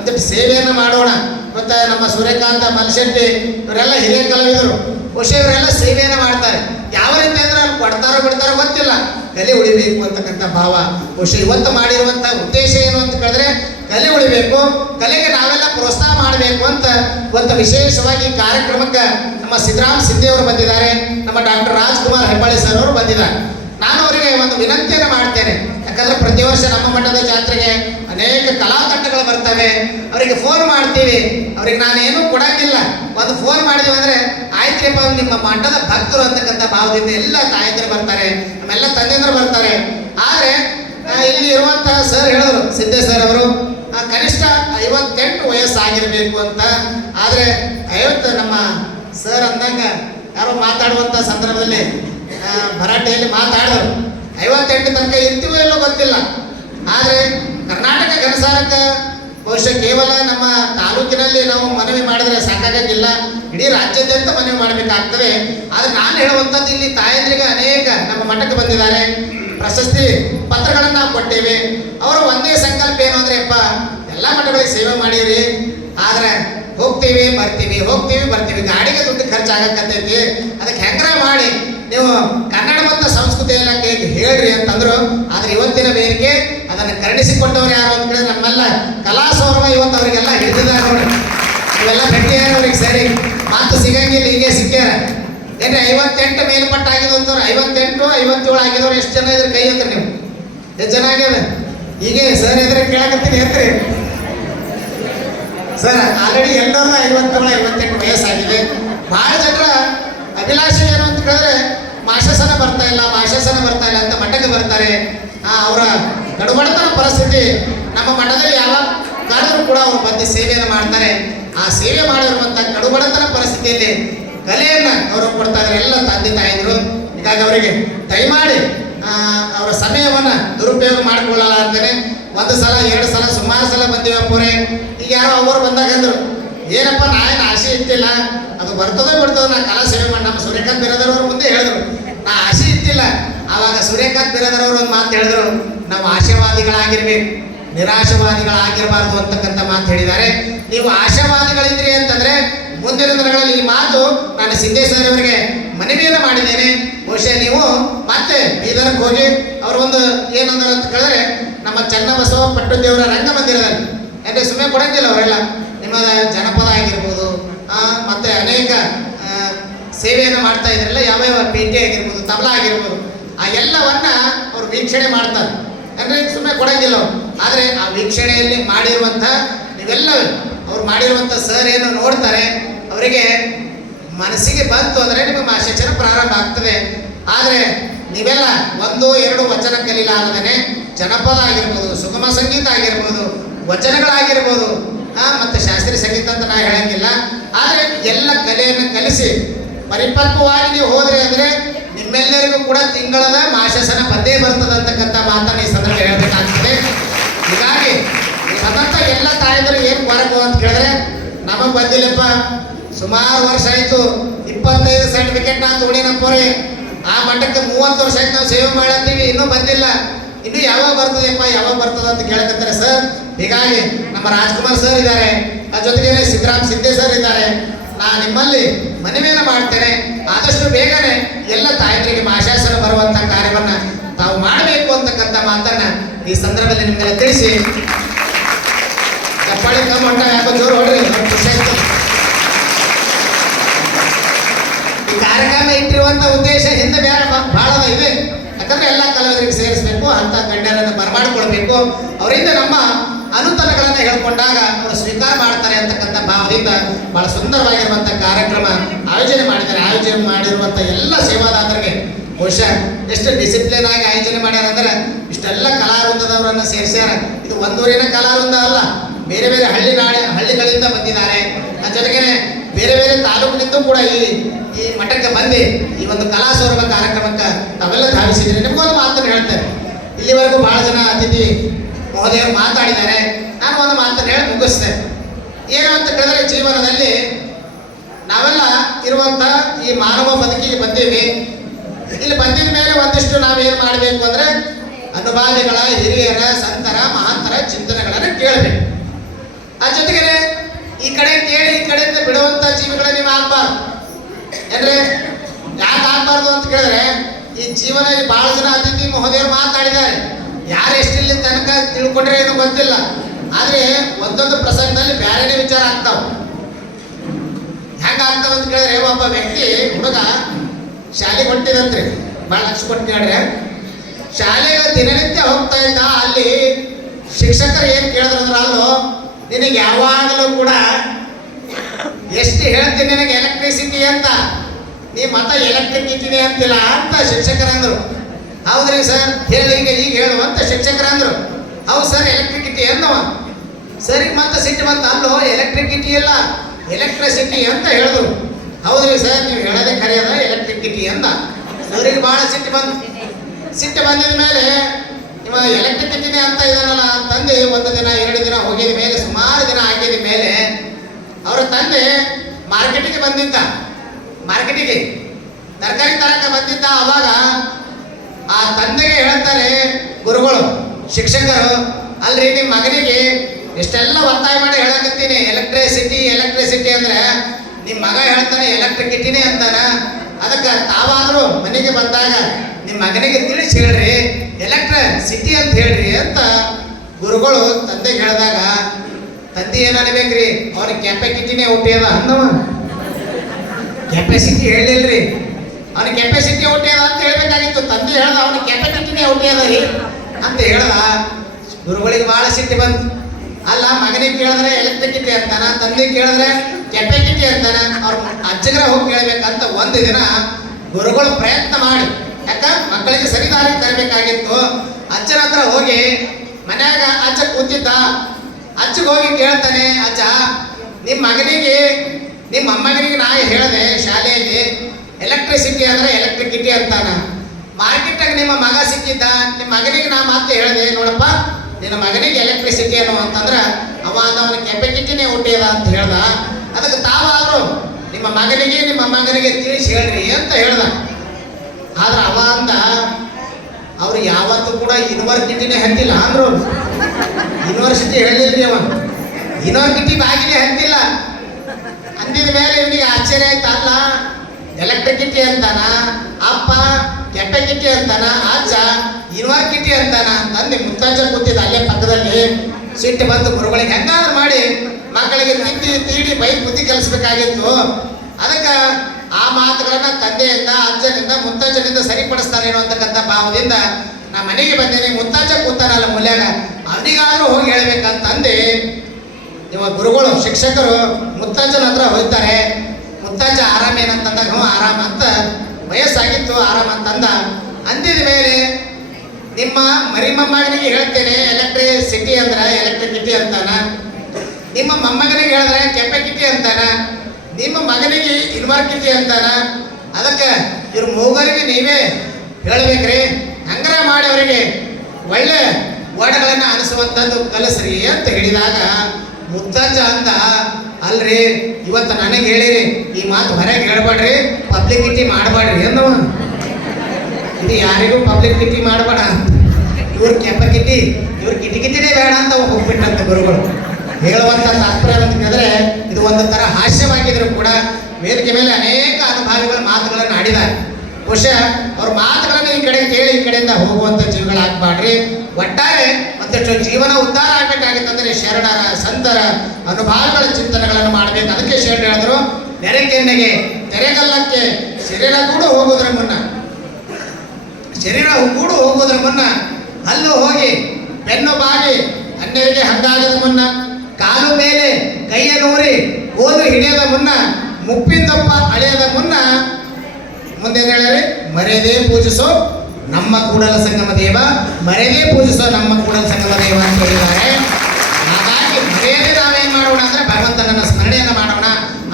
ಒಂದಿಟ್ಟು ಸೇವೆಯನ್ನು ಮಾಡೋಣ. ಮತ್ತೆ ನಮ್ಮ ಸೂರ್ಯಕಾಂತ, ಮಲ್ಶೆಟ್ಟಿ, ಇವರೆಲ್ಲ ಹಿರಿಯ ಕಲಾವಿದರು. ಬಹುಶಃ ಇವರೆಲ್ಲ ಸೇವೆಯನ್ನು ಮಾಡ್ತಾರೆ. ಯಾವ ರೀತಿ ಅಂದ್ರೆ ಅಲ್ಲಿ ಕೊಡ್ತಾರೋ ಬಿಡ್ತಾರೋ ಗೊತ್ತಿಲ್ಲ. ಕಲೆ ಉಳಿಬೇಕು ಅಂತಕ್ಕಂಥ ಭಾವ ಬಹುಶಃ ಇವತ್ತು ಮಾಡಿರುವಂಥ ಉದ್ದೇಶ ಏನು ಅಂತ ಕೇಳಿದ್ರೆ, ಕಲೆ ಉಳಿಬೇಕು, ಕಲೆಗೆ ನಾವೆಲ್ಲ ಪ್ರೋತ್ಸಾಹ ಮಾಡಬೇಕು ಅಂತ ಒಂದು ವಿಶೇಷವಾಗಿ ಕಾರ್ಯಕ್ರಮಕ್ಕೆ ನಮ್ಮ ಸಿದ್ದರಾಮ್ ಸಿದ್ದಿ ಅವರು ಬಂದಿದ್ದಾರೆ. ನಮ್ಮ ಡಾಕ್ಟರ್ ರಾಜ್ಕುಮಾರ್ ಹೆಬ್ಬಾಳೆ ಸರ್ ಅವರು ಬಂದಿದ್ದಾರೆ. ನಾನು ಅವರಿಗೆ ಒಂದು ವಿನಂತಿಯನ್ನು ಮಾಡ್ತೇನೆ. ಯಾಕಂದ್ರೆ ಪ್ರತಿ ವರ್ಷ ನಮ್ಮ ಮಠದ ಜಾತ್ರೆಗೆ ಅನೇಕ ಕಲಾ ತಂಡಗಳು ಬರ್ತವೆ. ಅವರಿಗೆ ಫೋನ್ ಮಾಡ್ತೀವಿ. ಅವ್ರಿಗೆ ನಾನೇನು ಕೊಡಂಗಿಲ್ಲ. ಒಂದು ಫೋನ್ ಮಾಡಿದ್ವಿ ಅಂದ್ರೆ ಆಯ್ತಪ್ಪ ನಿಮ್ಮ ಮಠದ ಭಕ್ತರು ಅಂತಕ್ಕಂಥ ಭಾವದಿಂದ ಎಲ್ಲ ತಾಯಂದಿರು ಬರ್ತಾರೆ. ನಮ್ಮೆಲ್ಲ ತಂದೆಂದ್ರೆ ಬರ್ತಾರೆ. ಆದರೆ ಇಲ್ಲಿ ಇರುವಂತಹ ಸರ್ ಹೇಳಿದ್ರು ಸಿದ್ದೇಶ್ ಸರ್ ಅವರು ಕನಿಷ್ಠ ಐವತ್ತೆಂಟು ವಯಸ್ಸಾಗಿರ್ಬೇಕು ಅಂತ. ಆದರೆ, ಐವತ್ತು ನಮ್ಮ ಸರ್ ಅಂದಂಗ ಯಾರೋ ಮಾತಾಡುವಂತ ಸಂದರ್ಭದಲ್ಲಿ ಭರಾಟೆಯಲ್ಲಿ ಮಾತಾಡಿದ್ರು. ಐವತ್ತೆಂಟು ತನಕ ಇರ್ತೀವೋ ಎಲ್ಲೋ ಗೊತ್ತಿಲ್ಲ. ಆದರೆ ಕರ್ನಾಟಕ ಘನಸಾರಕ ಬಹುಶಃ ಕೇವಲ ನಮ್ಮ ತಾಲೂಕಿನಲ್ಲಿ ನಾವು ಮನವಿ ಮಾಡಿದ್ರೆ ಸಾಕಾಗಕ್ಕಿಲ್ಲ. ಇಡೀ ರಾಜ್ಯಾದ್ಯಂತ ಮನವಿ ಮಾಡಬೇಕಾಗ್ತದೆ. ಆದರೆ ನಾನು ಹೇಳುವಂಥದ್ದು ಇಲ್ಲಿ ತಾಯಂದ್ರಿಗೆ ಅನೇಕ ನಮ್ಮ ಮಠಕ್ಕೆ ಬಂದಿದ್ದಾರೆ. ಪ್ರಶಸ್ತಿ ಪತ್ರಗಳನ್ನು ನಾವು ಕೊಟ್ಟೇವೆ. ಅವರ ಒಂದೇ ಸಂಕಲ್ಪ ಏನು ಅಂದ್ರೆ ಅಪ್ಪ ಎಲ್ಲ ಮಠಗಳಿಗೆ ಸೇವೆ ಮಾಡೀರಿ. ಆದರೆ ಹೋಗ್ತೀವಿ, ಬರ್ತೀವಿ ಹೋಗ್ತೀವಿ, ಬರ್ತೀವಿ. ಗಾಡಿಗೆ ದುಡ್ಡು ಖರ್ಚಾಗತ್ತೈತಿ ಅದಕ್ಕೆ ಹೆಂಗ್ರ ಮಾಡಿ. ನೀವು ಕನ್ನಡ ಮತ್ತು ಸಂಸ್ಕೃತಿ ಇಲಾಖೆಗೆ ಹೇಳ್ರಿ ಅಂತಂದ್ರು, ಆದ್ರೆ ಇವತ್ತಿನ ಬೇಡಿಕೆ ಅದನ್ನು ಕರುಣಿಸಿಕೊಟ್ಟವ್ರು ಯಾರು ಅಂತ ಕೇಳಿದ್ರೆ ನಮ್ಮೆಲ್ಲ ಕಲಾ ಸೌರಭ ಇವತ್ತು ಅವರಿಗೆಲ್ಲ ಹಿಡಿದಿದ್ದಾರೆ ನೋಡಿ ಇವೆಲ್ಲ ಅವ್ರಿಗೆ ಸರಿ. ಮಾತು ಸಿಗಂಗಿಲ್ಲ, ಹೀಗೆ ಸಿಕ್ಕ್ಯಾರ. ಏನ್ರಿ, ಐವತ್ತೆಂಟು ಮೇಲ್ಪಟ್ಟ ಆಗಿದಂತವ್ರು ಐವತ್ತೆಂಟು, ಐವತ್ತೇಳು ಆಗಿದವ್ರು ಎಷ್ಟು ಜನ ಇದ್ರೆ ಕೈ ಅಂತ ನೀವು? ಎಷ್ಟು ಜನ ಆಗ್ಯದ ಹೀಗೆ ಸರ್ ಇದ್ರೆ ಕೇಳಕತ್ತೀನಿ ಎತ್ರಿ ಸರ್ ಆಲ್ರೆಡಿ ಎಲ್ಲರೂ ಐವತ್ತೇಳು, ಐವತ್ತೆಂಟು ವಯಸ್ಸಾಗಿದೆ. ಬಹಳ ಜನರ ಅಭಿಲಾಷೆ ಏನು ಅಂತ ಕೇಳಿದ್ರೆ, ಮಾಶಾಸನ ಬರ್ತಾ ಇಲ್ಲ, ಮಾಶಾಸನ ಬರ್ತಾ ಇಲ್ಲ ಅಂತ ಮಠಕ್ಕೆ ಬರ್ತಾರೆ. ಅವರ ಗಡಬಡತನ ಪರಿಸ್ಥಿತಿ ನಮ್ಮ ಮಠದಲ್ಲಿ ಯಾವ ಕಾರ್ಯರು ಕೂಡ ಅವರು ಬಂದು ಸೇವೆಯನ್ನು ಮಾಡ್ತಾರೆ. ಆ ಸೇವೆ ಮಾಡಿರುವಂಥ ಕಡುಬಡತನ ಪರಿಸ್ಥಿತಿಯಲ್ಲಿ ಕಲೆಯನ್ನ ಅವರು ಕೊಡ್ತಾ ಇದ್ದಾರೆ ಎಲ್ಲ ತಂದೆ ತಾಯಿದ್ರು ಹೀಗಾಗಿ ಅವರಿಗೆ ದಯಮಾಡಿ ಅವರ ಸಮಯವನ್ನ ದುರುಪಯೋಗ ಮಾಡಿಕೊಳ್ಳಲ್ಲ ಅಂತಾನೆ. ಒಂದು ಸಲ, ಎರಡು ಸಲ, ಸುಮಾರು ಸಲ ಬಂದಿವೆ ಪೂರೆ. ಈಗ ಯಾರೋ ಅವರು ಬಂದಾಗ ಅಂದ್ರು ಏನಪ್ಪ ನಾ ಏನು ಆಸೆ ಇತ್ತಿಲ್ಲ? ಅದು ಬರ್ತದೋ ಬರ್ತದೋ ನಾ ಕಾಲ ಸೇವೆ ಮಾಡಿ ನಮ್ಮ ಸೂರ್ಯಕಾಂತ್ ಬಿರದರವ್ರು ಮುಂದೆ ಹೇಳಿದ್ರು. ನಾ ಆಸೆ ಇತ್ತಿಲ್ಲ. ಆವಾಗ ಸೂರ್ಯಕಾಂತ್ ಬಿರದರವ್ರು ಒಂದು ಮಾತು ಹೇಳಿದ್ರು. ನಾವು ಆಶಾವಾದಿಗಳಾಗಿರ್ಬೇಕು ನಿರಾಶವಾದಿಗಳಾಗಿರಬಾರ್ದು ಅಂತಕ್ಕಂಥ ಮಾತು ಹೇಳಿದ್ದಾರೆ. ನೀವು ಆಶಾವಾದಿಗಳಿದ್ರಿ ಅಂತಂದ್ರೆ ಮುಂದಿನ ದಿನಗಳಲ್ಲಿ ಈ ಮಾತು ನಾನು ಸಿದ್ದೇಶ್ವರ ಅವರಿಗೆ ಮನವಿಯನ್ನು ಮಾಡಿದ್ದೇನೆ. ಬಹುಶಃ ನೀವು ಮತ್ತೆ ಬೀದರ್ಗೆ ಹೋಗಿ ಅವ್ರ ಒಂದು ಏನಂದ್ರೆ ಅಂತ ಕೇಳಿದ್ರೆ, ನಮ್ಮ ಚನ್ನಬಸವ ಪಟ್ಟದೇವರ ರಂಗಮಂದಿರದಲ್ಲಿ. ಯಾಕಂದ್ರೆ ಸುಮ್ಮನೆ ಕೊಡಂಗಿಲ್ಲ ಅವರೆಲ್ಲ. ನಿಮ್ಮ ಜನಪದ ಆಗಿರ್ಬೋದು ಮತ್ತು ಅನೇಕ ಸೇವೆಯನ್ನು ಮಾಡ್ತಾ ಇದ್ರಲ್ಲ ಯಾವ ಪೇಟೆ ಆಗಿರ್ಬೋದು, ತಬಲ ಆಗಿರ್ಬೋದು, ಆ ಎಲ್ಲವನ್ನ ಅವ್ರು ವೀಕ್ಷಣೆ ಮಾಡ್ತಾರೆ. ಅಂದರೆ ಸುಮ್ಮನೆ ಕೊಡೋಂಗಿಲ್ಲ ಆದರೆ ಆ ವೀಕ್ಷಣೆಯಲ್ಲಿ ಮಾಡಿರುವಂಥ ನೀವೆಲ್ಲ ಅವ್ರು ಮಾಡಿರುವಂಥ ಸರ್ ಏನು ನೋಡ್ತಾರೆ, ಅವರಿಗೆ ಮನಸ್ಸಿಗೆ ಬಂತು ಅಂದರೆ ನಿಮಗೆ ಶಿಕ್ಷಣ ಪ್ರಾರಂಭ ಆಗ್ತದೆ. ಆದರೆ ನೀವೆಲ್ಲ ಒಂದು ಎರಡು ವಚನ ಕಲೀಲಾರದೇನೆ ಜನಪದ ಆಗಿರ್ಬೋದು, ಸುಗಮ ಸಂಗೀತ ಆಗಿರ್ಬೋದು, ವಚನಗಳಾಗಿರ್ಬೋದು ಆ, ಮತ್ತೆ ಶಾಸ್ತ್ರೀಯ ಸಂಗೀತ ಅಂತ ನಾ ಹೇಳಂಗಿಲ್ಲ. ಆದರೆ ಎಲ್ಲ ಕಲೆಯನ್ನು ಕಲಿಸಿ ಪರಿಪಕ್ವವಾಗಿ ನೀವು ಹೋದ್ರಿ ಅಂದ್ರೆ ನಿಮ್ಮೆಲ್ಲರಿಗೂ ಕೂಡ ತಿಂಗಳದ ಮಾಶಾಸನ ಪದ್ದೇ ಬರ್ತದೆ ಅಂತಕ್ಕಂಥ ಮಾತನ್ನ ಈ ಸಂದರ್ಭ ಹೇಳಬೇಕಾಗ್ತದೆ. ಹೀಗಾಗಿ ಸತತ ಎಲ್ಲ ತಾಯಿದ್ರು ಏನು ಬರಕು ಅಂತ ಕೇಳಿದ್ರೆ ನಮಗೆ ಬಂದಿಲ್ಲಪ್ಪ. ಸುಮಾರು ವರ್ಷ ಆಯ್ತು ಇಪ್ಪತ್ತೈದು ಸರ್ಟಿಫಿಕೇಟ್ ನಾ ತಗೊಂಡಿನಪ್ಪವ್ರೆ. ಆ ಮಟ್ಟಕ್ಕೆ ಮೂವತ್ತು ವರ್ಷ ಆಯ್ತು ನಾವು ಸೇವೆ ಮಾಡತ್ತೀವಿ ಇನ್ನೂ ಬಂದಿಲ್ಲ. ಇನ್ನು ಯಾವಾಗ ಬರ್ತದೆಯಪ್ಪ ಯಾವಾಗ ಬರ್ತದೆ ಅಂತ ಕೇಳಕತ್ತಾರೆ ಸರ್. ಹೀಗಾಗಿ ನಮ್ಮ ರಾಜ್ಕುಮಾರ್ ಸರ್ ಇದ್ದಾರೆ. ಅದ್ರ ಜೊತೆಗೆ ಸಿದ್ದರಾಮ್ ಸಿದ್ದೆ ಸರ್ ಇದ್ದಾರೆ. ನಾ ನಿಮ್ಮಲ್ಲಿ ಮನವಿಯನ್ನು ಮಾಡ್ತೇನೆ. ಆದಷ್ಟು ಬೇಗನೆ ಎಲ್ಲ ತಾಯಂದ್ರಿಗೆ ಮಾಶಾಸನ ಬರುವಂತ ಕಾರ್ಯವನ್ನ ತಾವು ಮಾಡಬೇಕು ಅಂತಕ್ಕಂಥ ಮಾತನ್ನ ಈ ಸಂದರ್ಭದಲ್ಲಿ ನಿಮಗೆ ತಿಳಿಸಿ. ಚಪ್ಪಾಳಿ ಈ ಕಾರ್ಯಕ್ರಮ ಇಟ್ಟಿರುವಂತ ಉದ್ದೇಶ ಹಿಂದೆ ಬೇರೆ ಬಹಳ ಇದೆ ಯಾಕಂದ್ರೆ ಎಲ್ಲ ಕಲಾವಿದರಿಗೆ ಸೇರಿಸಬೇಕು ಅಂತ ಗಣ್ಯರನ್ನು ಬರಮಾಡಿಕೊಳ್ಬೇಕು. ಅವರಿಂದ ನಮ್ಮ ಅನುತನಗಳನ್ನ ಹೇಳ್ಕೊಂಡಾಗ ಅವರು ಸ್ವೀಕಾರ ಮಾಡ್ತಾರೆ ಅಂತಕ್ಕಂಥ ಭಾವದಿಂದ ಬಹಳ ಸುಂದರವಾಗಿರುವಂಥ ಕಾರ್ಯಕ್ರಮ ಆಯೋಜನೆ ಮಾಡಿದ್ದಾರೆ. ಆಯೋಜನೆ ಮಾಡಿರುವಂಥ ಎಲ್ಲ ಸೇವಾದಾತರಿಗೆ ಬಹುಶಃ ಎಷ್ಟು ಡಿಸಿಪ್ಲಿನ್ ಆಗಿ ಆಯೋಜನೆ ಮಾಡ್ಯಾರ ಅಂದ್ರೆ ಇಷ್ಟೆಲ್ಲ ಕಲಾವೃಂದದವರನ್ನ ಸೇರಿಸ್ಯಾರ. ಇದು ಒಂದೂರಿನ ಕಲಾವೃಂದ ಅಲ್ಲ, ಬೇರೆ ಬೇರೆ ಹಳ್ಳಿ ನಾಳೆ, ಹಳ್ಳಿಗಳಿಂದ ಬಂದಿದ್ದಾರೆ. ಆ ಜೊತೆಗೆ ಬೇರೆ ಬೇರೆ ತಾಲೂಕಿನಿಂದ ಕೂಡ ಈ ಈ ಮಠಕ್ಕೆ ಬಂದು ಈ ಒಂದು ಕಲಾ ಸೌರಭ ಕಾರ್ಯಕ್ರಮಕ್ಕೆ ತಾವೆಲ್ಲ ಧಾವಿಸಿದ್ರೆ ನಿಮ್ಗೊಂದು ಮಾತನ್ನು ಹೇಳ್ತಾರೆ ಇಲ್ಲಿವರೆಗೂ ಭಾಳ ಜನ ಅತಿಥಿ ಮಹೋದಯರು ಮಾತಾಡಿದ್ದಾರೆ, ನಾನು ಒಂದು ಮಾತನ್ನು ಹೇಳಿ ಮುಗಿಸ್ತೇನೆ. ಏನು ಅಂತ ಕೇಳಿದ್ರೆ ಜೀವನದಲ್ಲಿ ನಾವೆಲ್ಲ ಇರುವಂಥ ಈ ಮಾನವ ಬದುಕಿಗೆ ಬಂದೀವಿ. ಇಲ್ಲಿ ಬಂದಿದ ಮೇಲೆ ಒಂದಿಷ್ಟು ನಾವೇನು ಮಾಡಬೇಕು ಅಂದ್ರೆ ಅನುಭಾವಿಗಳ, ಹಿರಿಯರ, ಸಂತರ, ಮಹಾಂತರ ಚಿಂತನೆಗಳನ್ನು ಕೇಳಬೇಕು. ಆ ಜೊತೆಗೆ ಈ ಕಡೆ ಕೇಳಿ, ಈ ಕಡೆಯಿಂದ ಬಿಡುವಂತ ಜೀವಿಗಳ ನೀವು ಆಗ್ಬಾರ್ದು. ಅಂದ್ರೆ ಯಾಕೆ ಆಗ್ಬಾರ್ದು ಅಂತ ಕೇಳಿದ್ರೆ ಈ ಜೀವನದಲ್ಲಿ ಬಹಳ ಜನ ಅತಿಥಿ ಮಹೋದಯರು ಮಾತಾಡಿದ್ದಾರೆ. ಯಾರು ಎಷ್ಟಿಲ್ಲಿ ತನಕ ತಿಳ್ಕೊಂಡ್ರೆ ಏನು ಗೊತ್ತಿಲ್ಲ. ಆದರೆ ಒಂದೊಂದು ಪ್ರಸಂಗದಲ್ಲಿ ಬೇರೆನೇ ವಿಚಾರ ಆಗ್ತಾವ. ಹೆಂಗೆ ಆಗ್ತಾವ ಅಂತ ಕೇಳಿದ್ರೆ, ಒಬ್ಬ ವ್ಯಕ್ತಿ ಹುಡುಗ ಶಾಲೆಗೆ ಹೊಂಟಿದಂತ್ರಿ. ಭಾಳ ಕೊಟ್ಟು ಕೇಳ್ರೆ ಶಾಲೆಗೆ ದಿನನಿತ್ಯ ಹೋಗ್ತಾ ಇದ್ದ, ಅಲ್ಲಿ ಶಿಕ್ಷಕರು ಏನು ಕೇಳಿದ್ರು ಅಂದ್ರೆ, ಅಲ್ಲೋ, ನಿನಗೆ ಯಾವಾಗಲೂ ಕೂಡ ಎಷ್ಟು ಹೇಳ್ತೀನಿ ನಿನಗೆ ಎಲೆಕ್ಟ್ರಿಸಿಟಿ ಅಂತ, ನೀ ಮತ ಎಲೆಕ್ಟ್ರಿಸಿಟಿ ಅಂತಿಲ್ಲ ಅಂತ ಶಿಕ್ಷಕರಂದ್ರು. ಹೌದ್ರಿ ಸರ್ ಹೇಳಿ ಈಗ ಈಗ ಹೇಳು ಅಂತ ಶಿಕ್ಷಕರಂದ್ರು ಹೌದು ಸರ್ ಎಲೆಕ್ಟ್ರಿಸಿಟಿ ಎಂದವ ಸರಿ ಮತ್ತೆ ಸಿಟ್ಟು ಬಂತ ಅಲ್ಲೋ ಎಲೆಕ್ಟ್ರಿಸಿಟಿ ಇಲ್ಲ ಎಲೆಕ್ಟ್ರಿಸಿಟಿ ಅಂತ ಹೇಳಿದ್ರು. ಹೌದ್ರಿ ಸರ್, ನೀವು ಹೇಳೋದೇ ಕರೆಯದ ಎಲೆಕ್ಟ್ರಿಸಿಟಿ ಅಂದ. ಸರಿಗೆ ಭಾಳ ಸಿಟ್ಟು ಬಂತು ಸಿಟ್ಟು ಬಂದಿದ ಮೇಲೆ ಇವ ಎಲೆಕ್ಟ್ರಿಸಿಟಿನೇ ಅಂತ ಇದಾನಲ್ಲ ತಂದೆ ಒಂದು ದಿನ, ಎರಡು ದಿನ ಹೋಗಿದ ಮೇಲೆ, ಸುಮಾರು ದಿನ ಆಗಿದ ಮೇಲೆ ಅವರ ತಂದೆ ಮಾರ್ಕೆಟಿಗೆ ಬಂದಿದ್ದ. ಮಾರ್ಕೆಟಿಗೆ ತರಕಾರಿ ತರಕ ಬಂದಿದ್ದ. ಅವಾಗ ಆ ತಂದೆಗೆ ಹೇಳ್ತಾರೆ, ಗುರುಗಳು, ಶಿಕ್ಷಕರು, ಅಲ್ರಿ ನಿಮ್ಮ ಮಗನಿಗೆ ಇಷ್ಟೆಲ್ಲ ಒತ್ತಾಯ ಮಾಡಿ ಹೇಳಕತ್ತೀನಿ. ಎಲೆಕ್ಟ್ರಿಸಿಟಿ ಎಲೆಕ್ಟ್ರಿಸಿಟಿ ಅಂದ್ರೆ ನಿಮ್ಮ ಮಗ ಹೇಳ್ತಾನೆ ಎಲೆಕ್ಟ್ರಿಸಿಟಿನೇ ಅಂತಾನ. ಅದಕ್ಕೆ ತಾವಾದರೂ ಮನೆಗೆ ಬಂದಾಗ ನಿಮ್ಮ ಮಗನಿಗೆ ತಿಳಿಸಿ ಹೇಳ್ರಿ ಎಲೆಕ್ಟ್ರಿಸಿಟಿ ಅಂತ ಹೇಳ್ರಿ ಅಂತ ಗುರುಗಳು ತಂದೆಗೆ ಹೇಳಿದಾಗ, ತಂದೆ ಏನು ಅವ್ರಿಗೆ ಕೆಪಾಸಿಟಿನೇ ಹುಟ್ಟಿಯದ ಅಂದವ ಕೆಪಾಸಿಟಿ ಹೇಳಿಲ್ರಿ ಅವನ ಕೆಪಾಸಿಟಿ ಹುಟ್ಟಿಯದ ಅಂತ ಹೇಳ್ಬೇಕಾಗಿತ್ತು. ತಂದೆ ಹೇಳ್ದ, ಅವನ ಕೆಪಾಸಿಟಿನೇ ಹುಟ್ಟಿಯದ ರೀ. ಅಂತ ಹೇಳ್ದ. ಗುರುಗಳಿಗೆ ಭಾಳ ಸಿಟ್ಟು ಬಂತು. ಅಲ್ಲ, ಮಗನಿಗೆ ಕೇಳಿದ್ರೆ ಎಲೆಕ್ಟ್ರಿಸಿಟಿ ಅಂತಾನ ತಂದೆ ಕೇಳಿದ್ರೆ ಕೆಪಾಸಿಟಿ ಅಂತಾನ. ಅವ್ರ ಅಜ್ಜಗ್ರ ಹೋಗಿ ಕೇಳ್ಬೇಕಂತ ಒಂದು ದಿನ ಗುರುಗಳು ಪ್ರಯತ್ನ ಮಾಡಿ. ಯಾಕ? ಮಕ್ಕಳಿಗೆ ಸರಿದಾರಿ ತರಬೇಕಾಗಿತ್ತು. ಅಜ್ಜನ ಹತ್ರ ಹೋಗಿ ಮನ್ಯಾಗ ಅಜ್ಜ ಕೂತಿದ್ದ. ಅಜ್ಜಗೆ ಹೋಗಿ ಕೇಳ್ತಾನೆ, ಅಜ್ಜ ನಿಮ್ಮ ಮಗನಿಗೆ ನಿಮ್ಮ ಮೊಮ್ಮಗನಿಗೆ ನಾ ಹೇಳಿದೆ ಶಾಲೆಯಲ್ಲಿ ಎಲೆಕ್ಟ್ರಿಸಿಟಿ ಅಂದ್ರೆ ಎಲೆಕ್ಟ್ರಿಸಿಟಿ ಅಂತಾನ. ಮಾರ್ಕೆಟಾಗ ನಿಮ್ಮ ಮಗ ಸಿಕ್ಕಿದ್ದ ನಿಮ್ಮ ಮಗನಿಗೆ ನಾ ಮಾತು ಹೇಳಿದೆ, ನೋಡಪ್ಪ, ನಿನ್ನ ಮಗನಿಗೆ ಎಲೆಕ್ಟ್ರಿಸಿಟಿ ಏನು ಅಂತಂದ್ರೆ, ಅವ ಅವನ ಕೆಪಾಸಿಟಿನೇ ಹುಟ್ಟಿದ ಅಂತ ಹೇಳ್ದ. ಅದಕ್ಕೆ ತಾವಾದ್ರು ನಿಮ್ಮ ಮಗನಿಗೆ ನಿಮ್ಮ ಮಗನಿಗೆ ತಿಳಿಸಿ ಹೇಳ್ರಿ ಅಂತ ಹೇಳ್ದ. ಆದ್ರೆ ಅವ ಅಂತ ಅವ್ರು ಯಾವತ್ತೂ ಕೂಡ ಯೂನಿವರ್ಸಿಟಿನೇ ಹತ್ತಿಲ್ಲ ಅಂದ್ರು. ಯೂನಿವರ್ಸಿಟಿ ಹೇಳಿಲ್ರಿ ಅವ. ಯೂನಿವರ್ಸಿಟಿ ಬಾಗಿಲೇ ಹತ್ತಿಲ್ಲ. ಅಂದಿದ ಮೇಲೆ ಇವನಿಗೆ ಆಶ್ಚರ್ಯ ಆಯ್ತು, ಅಲ್ಲ ಎಲೆಕ್ಟ್ರಿಸಿಟಿ ಅಂತಾನ, ಅಪ್ಪ ಕೆಪಾಸಿಟಿ ಅಂತಾನ ಅಜ್ಜ ಯೂನಿವರ್ಸಿಟಿ ಅಂತಾನ ತಂದೆ ಮುತ್ತಜ್ಜ ಕೂತಿದ್ದ ಅಲ್ಲೇ ಪಕ್ಕದಲ್ಲಿ. ಸಿಟ್ಟು ಬಂದು ಗುರುಗಳಿಗೆ ಹೆಂಗಾದ್ರೂ ಮಾಡಿ ಮಕ್ಕಳಿಗೆ ತಿಂತಿ ತೀಡಿ, ಬೈಕ್ ಬುದ್ಧಿ ಕಲಿಸ್ಬೇಕಾಗಿತ್ತು. ಅದಕ್ಕೆ ಆ ಮಾತುಗಳನ್ನ ತಂದೆಯಿಂದ, ಅಜ್ಜನಿಂದ ಮುತ್ತಜ್ಜನಿಂದ ಸರಿಪಡಿಸ್ತಾರೇನೋ ಅಂತಕ್ಕಂಥ ಭಾವದಿಂದ ನಾ ಮನೆಗೆ ಬಂದೇನೆ ಮುತ್ತಜ್ಜ ಕೂತಾನಲ್ಲ ಮೂಲ್ಯಾಗ. ಅವನಿಗಾದ್ರೂ ಹೋಗಿ ಹೇಳ್ಬೇಕಂತಂದು ನಿಮ್ಮ ಗುರುಗಳು, ಶಿಕ್ಷಕರು ಮುತ್ತಜ್ಜನ ಹತ್ರ ಹೋಗ್ತಾರೆ. ಮುತ್ತಜ್ಜ ಆರಾಮ ಏನಂತಂದಾಗ, ಹ್ಞೂ, ಆರಾಮ ಅಂತ ವಯಸ್ಸಾಗಿತ್ತು, ಆರಾಮ ಅಂತಂದ. ಅಂದಿದ ಮೇಲೆ ನಿಮ್ಮ ಮರಿ ಮೊಮ್ಮಗನಿಗೆ ಹೇಳ್ತೇನೆ ಎಲೆಕ್ಟ್ರಿಸಿಟಿ ಅಂದ್ರೆ ಎಲೆಕ್ಟ್ರಿಸಿಟಿ ಅಂತಾನ. ನಿಮ್ಮ ಮೊಮ್ಮಗನಿಗೆ ಹೇಳಿದ್ರೆ ಕೆಪಾಸಿಟಿ ಅಂತಾನ. ನಿಮ್ಮ ಮಗನಿಗೆ ಯೂನಿವರ್ಸಿಟಿ ಅಂತಾನ. ಅದಕ್ಕೆ ಇವ್ರ ಮೂಗರಿಗೆ ನೀವೇ ಹೇಳ್ಬೇಕ್ರಿ. ಹಂಗಾರ ಮಾಡಿ ಅವರಿಗೆ ಒಳ್ಳೆ ವರ್ಡ್ಗಳನ್ನು ಅನಿಸುವಂಥದ್ದು ಕಲಿಸ್ರಿ ಅಂತ ಹೇಳಿದಾಗ ಮುತ್ತಜ್ಜ ಅಂತ. ಅಲ್ರಿ, ಇವತ್ತು ನನಗೆ ಹೇಳಿರಿ, ಈ ಮಾತು ಹೊರಗೆ ಹೇಳ್ಬೇಡ್ರಿ ಪಬ್ಲಿಸಿಟಿ ಮಾಡಬೇಡ್ರಿ ಅಂದವ. ಇದು ಯಾರಿಗೂ ಪಬ್ಲಿಸಿಟಿ ಮಾಡಬೇಡ. ಇವ್ರ ಕೆಪಕಿಟಿ, ಇವ್ರ ಕಿಟಿಕಿಟಿನೇ ಬೇಡ ಅಂತ ಹೋಗ್ಬಿಟ್ಟಂತ ಗುರುಗಳು. ಹೇಳುವಂತ ತಾತ್ಪರ್ಯ ಅಂತಂದ್ರೆ, ಇದು ಒಂದು ತರ ಹಾಸ್ಯವಾಗಿದ್ರು ಕೂಡ ವೇದಿಕೆ ಮೇಲೆ ಅನೇಕ ಅನುಭವಿಗಳ ಮಾತುಗಳನ್ನು ಆಡಿದ್ದಾರೆ. ಬಹುಶಃ ಅವ್ರ ಮಾತುಗಳನ್ನು ಈ ಕಡೆ ಕೇಳಿ, ಈ ಕಡೆಯಿಂದ ಹೋಗುವಂತ ಜೀವಗಳಾಗ್ಬಾಡ್ರಿ. ಒಟ್ಟಾರೆ ಒಂದಷ್ಟು ಜೀವನ ಉದ್ಧಾರ ಆಗಬೇಕಾಗಿತ್ತಂದ್ರೆ ಶರಣರ, ಸಂತರ ಅನುಭವಗಳ ಚಿಂತನೆಗಳನ್ನು ಮಾಡಬೇಕು. ಅದಕ್ಕೆ ಶರಣ ಹೇಳಿದ್ರು, ನೆರೆಕೆನ್ನೆಗೆ, ತೆರೆಗಲ್ಲಕ್ಕೆ ಶರೀರ ಕೂಡ ಹೋಗೋದ್ರ ಮುನ್ನ. ಶರೀರ ಕೂಡ ಹೋಗೋದ್ರ ಮುನ್ನ ಅಲ್ಲೂ ಹೋಗಿ ಬೆನ್ನು ಬಾಗಿ ಅನ್ಯರಿಗೆ ಹಗ್ಗಾಗದ ಮುನ್ನ, ಕಾಲು ಮೇಲೆ ಕೈಯ ನೋರಿ ಓದು ಹಿಡಿಯದ ಮುನ್ನ ಮುಪ್ಪಿಂದಪ್ಪ ಅಳೆಯದ ಮುನ್ನ ಮುಂದೆ ಏನ್ ಹೇಳಿದ್ರೆ ಮರೆಯದೇ ಪೂಜಿಸೋ. ನಮ್ಮ ಕೂಡಲ ಸಂಗಮ ದೇವ ಮರೆಯದೇ ಪೂಜಿಸೋ ನಮ್ಮ ಕೂಡಲ ಸಂಗಮ ದೇವ ಅಂತ ಹೇಳಿದ್ದಾರೆ. ಹಾಗಾಗಿ ಮರೆಯದೇ ನಾವೇನು ಮಾಡೋಣ ಅಂದ್ರೆ ಭಗವಂತನನ್ನ ಸ್ಮರಣೆಯನ್ನು ಮಾಡೋಣ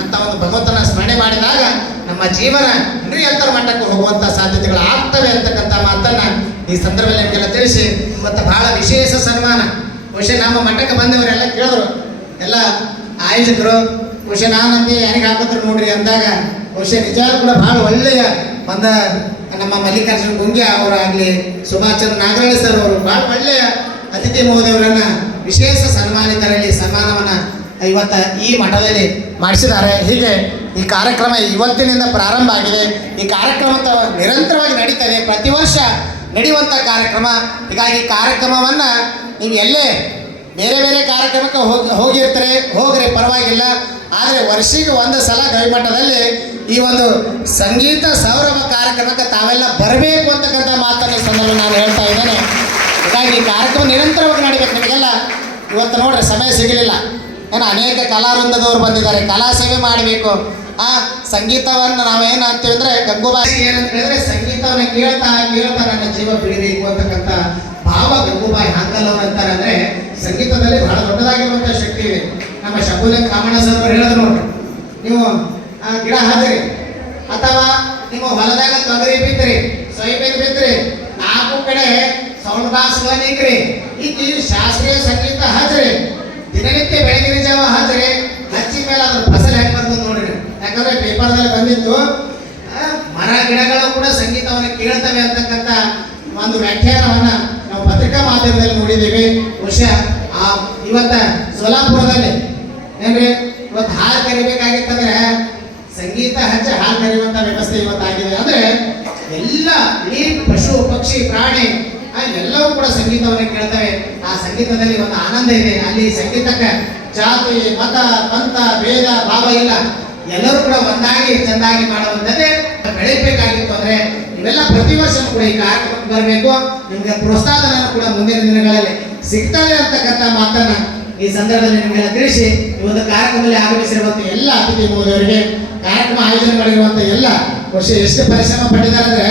ಅಂತ ಒಂದು ಭಗವಂತನ ಸ್ಮರಣೆ ಮಾಡಿದಾಗ ನಮ್ಮ ಜೀವನ ಇನ್ನೂ ಎತ್ತರ ಮಟ್ಟಕ್ಕೆ ಹೋಗುವಂಥ ಸಾಧ್ಯತೆಗಳು ಆಗ್ತವೆ ಅಂತಕ್ಕಂಥ ಮಾತನ್ನ ಈ ಸಂದರ್ಭದಲ್ಲಿ ನಿಮಗೆಲ್ಲ ತಿಳಿಸಿ. ಮತ್ತು ಬಹಳ ವಿಶೇಷ ಸನ್ಮಾನ. ಬಹುಶಃ ನಮ್ಮ ಮಟ್ಟಕ್ಕೆ ಬಂದವರೆಲ್ಲ ಕೇಳಿದ್ರು. ಎಲ್ಲ ಆಯೋಜಕರು, ಬಹುಶಃ ನಾನಂತೆ ಯಾರಿಗೆ ಹಾಕಿದ್ರು ನೋಡ್ರಿ ಅಂದಾಗ, ಬಹುಶಃ ನಿಜ ಕೂಡ ಬಹಳ ಒಳ್ಳೆಯ ಒಂದು ನಮ್ಮ ಮಲ್ಲಿಕಾರ್ಜುನ ಗುಂಗೆ ಅವರಾಗಲಿ ಸುಭಾಷ್ ಚಂದ್ರ ನಾಗರಾಳ ಸರ್ ಅವರು ಬಹಳ ಒಳ್ಳೆಯ ಅತಿಥಿ ಮಹೋದಯವರನ್ನ ವಿಶೇಷ ಸನ್ಮಾನಿತರಲ್ಲಿ ಸನ್ಮಾನವನ್ನು ಇವತ್ತು ಈ ಮಠದಲ್ಲಿ ಮಾಡಿಸಿದ್ದಾರೆ. ಹೀಗೆ ಈ ಕಾರ್ಯಕ್ರಮ ಇವತ್ತಿನಿಂದ ಪ್ರಾರಂಭ ಆಗಿದೆ. ಈ ಕಾರ್ಯಕ್ರಮ ನಿರಂತರವಾಗಿ ನಡೀತದೆ ಪ್ರತಿ ವರ್ಷ ನಡೆಯುವಂಥ ಕಾರ್ಯಕ್ರಮ. ಹೀಗಾಗಿ ಕಾರ್ಯಕ್ರಮವನ್ನ ನೀವು ಎಲ್ಲೇ ಬೇರೆ ಬೇರೆ ಕಾರ್ಯಕ್ರಮಕ್ಕೆ ಹೋಗಿ, ಹೋಗಿರ್ತಾರೆ. ಹೋಗ್ರಿ ಪರವಾಗಿಲ್ಲ. ಆದರೆ ವರ್ಷಕ್ಕೆ ಒಂದು ಸಲ ಗವಿಮಠದಲ್ಲಿ ಈ ಒಂದು ಸಂಗೀತ ಸೌರಭ ಕಾರ್ಯಕ್ರಮಕ್ಕೆ ತಾವೆಲ್ಲ ಬರಬೇಕು ಅಂತಕ್ಕಂಥ ಮಾತನ್ನು ಸಂದರ್ಭ ನಾನು ಹೇಳ್ತಾ ಇದ್ದೇನೆ. ಹಾಗಾಗಿ ಈ ಕಾರ್ಯಕ್ರಮ ನಿರಂತರವಾಗಿ ನಡಿಬೇಕು ನಿಮಗೆಲ್ಲ. ಇವತ್ತು ನೋಡ್ರಿ ಸಮಯ ಸಿಗಲಿಲ್ಲ. ಏನೋ ಅನೇಕ ಕಲಾವೃಂದದವರು ಬಂದಿದ್ದಾರೆ. ಕಲಾ ಸೇವೆ ಮಾಡಬೇಕು. ಆ, ಸಂಗೀತವನ್ನು ನಾವೇನು ಅಂತೀವಿ ಅಂದ್ರೆ ಗಂಗೂಬಾಯಿ ಏನಂತ ಹೇಳಿದ್ರೆ ಸಂಗೀತವನ್ನು ಕೇಳ್ತಾ ಕೇಳ್ತಾ ನನ್ನ ಜೀವ ಬಿಡಬೇಕು ಅಂತಕ್ಕಂಥ ಭಾವ ಗಂಗೂಬಾಯಿ ಹಾಂಗಲ್ ಅವ್ರು ಅಂತಾರೆ ಅಂದ್ರೆ ಸಂಗೀತದಲ್ಲಿ ಬಹಳ ದೊಡ್ಡದಾಗಿರುವಂತಹ ಶಕ್ತಿ ಇದೆ. ನಮ್ಮ ಶಕುಲೆ ಕಾಮಣ್ಣ ಸರ್ ಹೇಳಿದ್ರು ನೋಡ್ರಿ. ನೀವು ಗಿಡ ಹಾದ್ರಿ ಅಥವಾ ನಿಮ್ಮ ಹೊಲದಾಗ ತೊಗರಿ ಬಿತ್ತರಿ ಸೊಯ್ಬೇನ್ ಬಿತ್ತರಿ ನಾಲ್ಕು ಕಡೆ ಸೌಂಡ್ ಬಾಕ್ಸ್ ಇಕ್ರಿ ಇದು ಶಾಸ್ತ್ರೀಯ ಸಂಗೀತ ಹಚ್ರಿ ದಿನನಿತ್ಯ ಬೆಳಗಿನ ಜಾವ ಹಚ್ರಿ ಹಚ್ಚಿ ಮೇಲೆ ಅದ್ರ ಫಸಲ್ ಹೆಂಗ್ ಬರ್ತದೆ ನೋಡ್ರಿ. ಯಾಕಂದ್ರೆ ಪೇಪರ್ದಲ್ಲಿ ಬಂದಿತ್ತು ಮರ ಗಿಡಗಳು ಕೂಡ ಸಂಗೀತವನ್ನು ಕೇಳ್ತವೆ ಅಂತಕ್ಕಂಥ ಒಂದು ವ್ಯಾಖ್ಯಾನವನ್ನ ನಾವು ಪತ್ರಿಕಾ ಮಾಧ್ಯಮದಲ್ಲಿ ನೋಡಿದ್ದೀವಿ. ವರ್ಷ ಆ, ಇವತ್ತ ಸೋಲಾಪುರದಲ್ಲಿ, ಏನ್ರಿ, ಇವತ್ತು ಹಾಲು ಕರಿಬೇಕಾಗಿತ್ತಂದ್ರೆ, ಸಂಗೀತ ಹಚ್ಚ ಹಾಲು ಕರೆಯುವಂತ ವ್ಯವಸ್ಥೆ ಇವತ್ತಾಗಿದೆ ಅಂದ್ರೆ ಎಲ್ಲ ಇಡೀ ಪಶು, ಪಕ್ಷಿ, ಪ್ರಾಣಿ ಎಲ್ಲವೂ ಕೂಡ ಸಂಗೀತವನ್ನು ಕೇಳ್ತವೆ. ಆ ಸಂಗೀತದಲ್ಲಿ ಒಂದು ಆನಂದ ಇದೆ. ಅಲ್ಲಿ ಸಂಗೀತಕ್ಕೆ ಜಾತಿ, ಮತ, ಪಂಥ, ಭೇದ, ಭಾವ ಇಲ್ಲ. ಎಲ್ಲರೂ ಕೂಡ ಒಂದಾಗಿ, ಚೆಂದಾಗಿ ಮಾಡುವಂಥದ್ದೇ ಬೆಳಿಬೇಕಾಗಿತ್ತು ಅಂದ್ರೆ ಇವೆಲ್ಲ ಪ್ರತಿ ವರ್ಷ ಕೂಡ ಈ ಕಾರ್ಯಕ್ರಮಕ್ಕೆ ಬರಬೇಕು. ನಿಮಗೆ ಪ್ರೋತ್ಸಾಹನ ಕೂಡ ಮುಂದಿನ ದಿನಗಳಲ್ಲಿ ಸಿಗ್ತದೆ ಅಂತಕ್ಕಂಥ ಮಾತನ್ನ ಈ ಸಂದರ್ಭದಲ್ಲಿ ನಿಮಗೆಲ್ಲ ತಿಳಿಸಿ, ಈ ಒಂದು ಕಾರ್ಯಕ್ರಮದಲ್ಲಿ ಆಗಮಿಸಿರುವಂತಹ ಎಲ್ಲ ಅತಿಥಿ ಮಹೋದಯರಿಗೆ, ಕಾರ್ಯಕ್ರಮ ಆಯೋಜನೆ ಮಾಡಿರುವಂಥ ಎಲ್ಲ ವರ್ಷ ಎಷ್ಟು ಪರಿಶ್ರಮ ಪಟ್ಟಿದ್ದಾರೆ ಅಂದ್ರೆ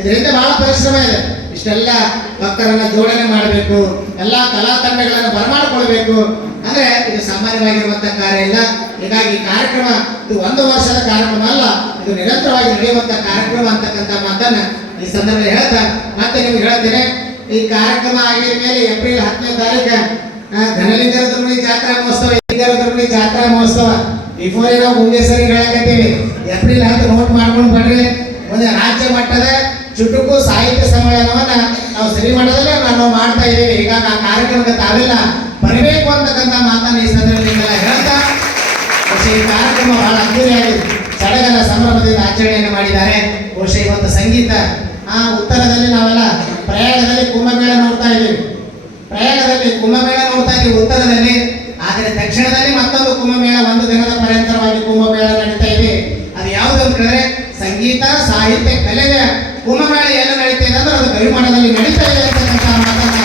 ಇದರಿಂದ ಬಹಳ ಪರಿಶ್ರಮ ಇದೆ. ಇಷ್ಟೆಲ್ಲ ಭಕ್ತರನ್ನ ಜೋಡಣೆ ಮಾಡಬೇಕು, ಎಲ್ಲ ಕಲಾ ತಂಡಗಳನ್ನು ಬರಮಾಡಿಕೊಳ್ಬೇಕು ಅಂದ್ರೆ ಇದು ಸಾಮಾನ್ಯವಾಗಿರುವಂತ ಕಾರ್ಯ ಇಲ್ಲ ಹೀಗಾಗಿ ಕಾರ್ಯಕ್ರಮ, ಇದು ಒಂದು ವರ್ಷದ ಕಾರ್ಯಕ್ರಮ ಅಲ್ಲ, ಇದು ನಿರಂತರವಾಗಿ ನಡೆಯುವಂತ ಕಾರ್ಯಕ್ರಮ ಅಂತಕ್ಕಂಥ ಮಾತನ್ನ ಈ ಸಂದರ್ಭದಲ್ಲಿ ಹೇಳ್ತಾ ಮತ್ತೆ ನಿಮ್ಗೆ ಹೇಳ್ತೇನೆ. ಈ ಕಾರ್ಯಕ್ರಮ ಆಗಿದ ಮೇಲೆ ಏಪ್ರಿಲ್ ಹತ್ತನೇ ತಾರೀಕು ಘನಲಿಂಗರ ದುರ್ಮಿ ಜಾತ್ರಾ ಮಹೋತ್ಸವ, ಲಿಂಗರ ದುರ್ಮಿ ಜಾತ್ರಾ ಮಹೋತ್ಸವ. ಬಿಫೋರ್ ನಾವು ಮುಂದೆ ಸರಿ ಹೇಳಕತ್ತೀವಿ. ಏಪ್ರಿಲ್ ಹತ್ತು ನೋಟ್ ಮಾಡ್ಕೊಂಡು ಬರ್ರಿ ಮುಂದೆ ರಾಜ್ಯ ಮಟ್ಟದ ಚುಟುಕು ಸಾಹಿತ್ಯ ಸಮ್ಮೇಳನವನ್ನ ನಾವು ಸರಿ ಮಾಡೋದಲ್ಲ ನಾವು ಮಾಡ್ತಾ ಇದ್ದೇವೆ. ಈಗ ಆ ಕಾರ್ಯಕ್ರಮಕ್ಕೆ ತಾವೆಲ್ಲ ಬರಬೇಕು ಅಂತಕ್ಕಂಥ ಮಾತನ್ನ ಈ ಸಂದರ್ಭದಲ್ಲಿ ಹೇಳ್ತಾ ಈ ಕಾರ್ಯಕ್ರಮ ಬಹಳ ಅದ್ದೂರಿಯಾಗಿದೆ ಸಡಗರ ಸಂಭ್ರಮದಿಂದ ಆಚರಣೆಯನ್ನು ಮಾಡಿದ್ದಾರೆ. ಬಹುಶಃ ಇವತ್ತು ಸಂಗೀತ, ಆ ಉತ್ತರದಲ್ಲಿ ನಾವೆಲ್ಲ ಪ್ರಯಾಗದಲ್ಲಿ ಕುಂಭಮೇಳ ನೋಡ್ತಾ ಇದ್ದೀವಿ. ಪ್ರಯಾಗದಲ್ಲಿ ಕುಂಭಮೇಳ ನೋಡ್ತಾ ಇದ್ದೀವಿ ಉತ್ತರದಲ್ಲಿ. ಆದರೆ ದಕ್ಷಿಣದಲ್ಲಿ ಮತ್ತೊಂದು ಕುಂಭಮೇಳ, ಒಂದು ದಿನದ ಪರ್ಯಂತರವಾಗಿ ಕುಂಭಮೇಳ ನಡೀತಾ ಇದೆ. ಅದು ಯಾವುದು ಅಂತ ಹೇಳಿದ್ರೆ ಸಂಗೀತ, ಸಾಹಿತ್ಯ, ಕಲೆಯ ಕುಂಭಮೇಳ ಏನು ನಡೀತಾ ಅಂದ್ರೆ ಅದು ಗವಿಮಠದಲ್ಲಿ ನಡೀತಾ ಇದೆ ಅಂತಕ್ಕಂಥ ಮಾತನ್ನ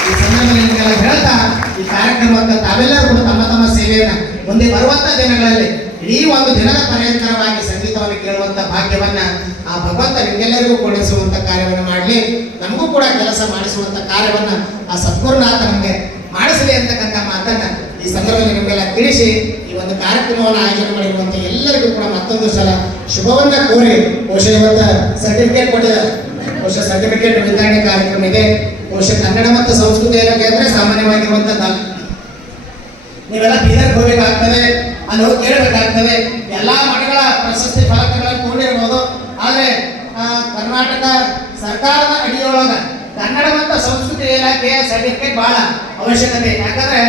ಈ ಸಂದರ್ಭದಲ್ಲಿ ನಿಮಗೆಲ್ಲ ಹೇಳ್ತಾ ಈ ಕಾರ್ಯಕ್ರಮಕ್ಕೆ ತಾವೆಲ್ಲರೂ ಕೂಡ ತಮ್ಮ ತಮ್ಮ ಸೇವೆಯನ್ನು ಮುಂದೆ ಬರುವಂತ ದಿನಗಳಲ್ಲಿ ಈ ಒಂದು ದಿನದ ಪರ್ಯಂತರವಾಗಿ ಸಂಗೀತವನ್ನು ಕೇಳುವಂತ ಭಾಗ್ಯವನ್ನ ಆ ಭಗವಂತ ನಿಮ್ಗೆಲ್ಲರಿಗೂ ಕೊಡಿಸುವಂತ ಕಾರ್ಯವನ್ನು ಮಾಡಲಿ. ನಮಗೂ ಕೂಡ ಕೆಲಸ ಮಾಡಿಸುವಂತ ಕಾರ್ಯವನ್ನ ಆ ಸದ್ಗುರುನಾಥ ನಮಗೆ ಮಾಡಿಸಲಿ ಅಂತಕ್ಕಂಥ ಮಾತನ್ನ ಈ ಸಂದರ್ಭದಲ್ಲಿ ನಿಮಗೆಲ್ಲ ತಿಳಿಸಿ ಈ ಒಂದು ಕಾರ್ಯಕ್ರಮವನ್ನು ಆಯೋಜನೆ ಮಾಡಿರುವಂತ ಎಲ್ಲರಿಗೂ ಕೂಡ ಮತ್ತೊಂದು ಸಲ ಶುಭವನ್ನ ಕೋರಿ ಬಹುಶಃ ಇವತ್ತು ಸರ್ಟಿಫಿಕೇಟ್ ಕೊಟ್ಟಿದ್ದಾರೆ. ಬಹುಶಃ ಸರ್ಟಿಫಿಕೇಟ್ ವಿತರಣೆ ಕಾರ್ಯಕ್ರಮ ಇದೆ. ಬಹುಶಃ ಕನ್ನಡ ಮತ್ತು ಸಂಸ್ಕೃತಿ ಇಲಾಖೆ ಅಂದ್ರೆ ಸಾಮಾನ್ಯವಾಗಿರುವಂತದ್ದಲ್ಲ. ನೀವೆಲ್ಲ ಬೀದರ್ ಹೋಗ್ಬೇಕಾಗ್ತದೆ, ಅಲ್ಲಿ ಹೋಗಿ ಕೇಳಬೇಕಾಗ್ತದೆ. ಎಲ್ಲಾ ಮಠಗಳ ಪ್ರಶಸ್ತಿ ಫಲಕಗಳನ್ನು ತಗೊಂಡಿರ್ಬೋದು. ಆದ್ರೆ ಕರ್ನಾಟಕ ಸರ್ಕಾರದ ಅಡಿಯೊಳಗ ಕನ್ನಡ ಮತ್ತು ಸಂಸ್ಕೃತಿ ಇಲಾಖೆಯ ಸರ್ಟಿಫಿಕೇಟ್ ಬಹಳ ಅವಶ್ಯಕತೆ. ಯಾಕಂದ್ರೆ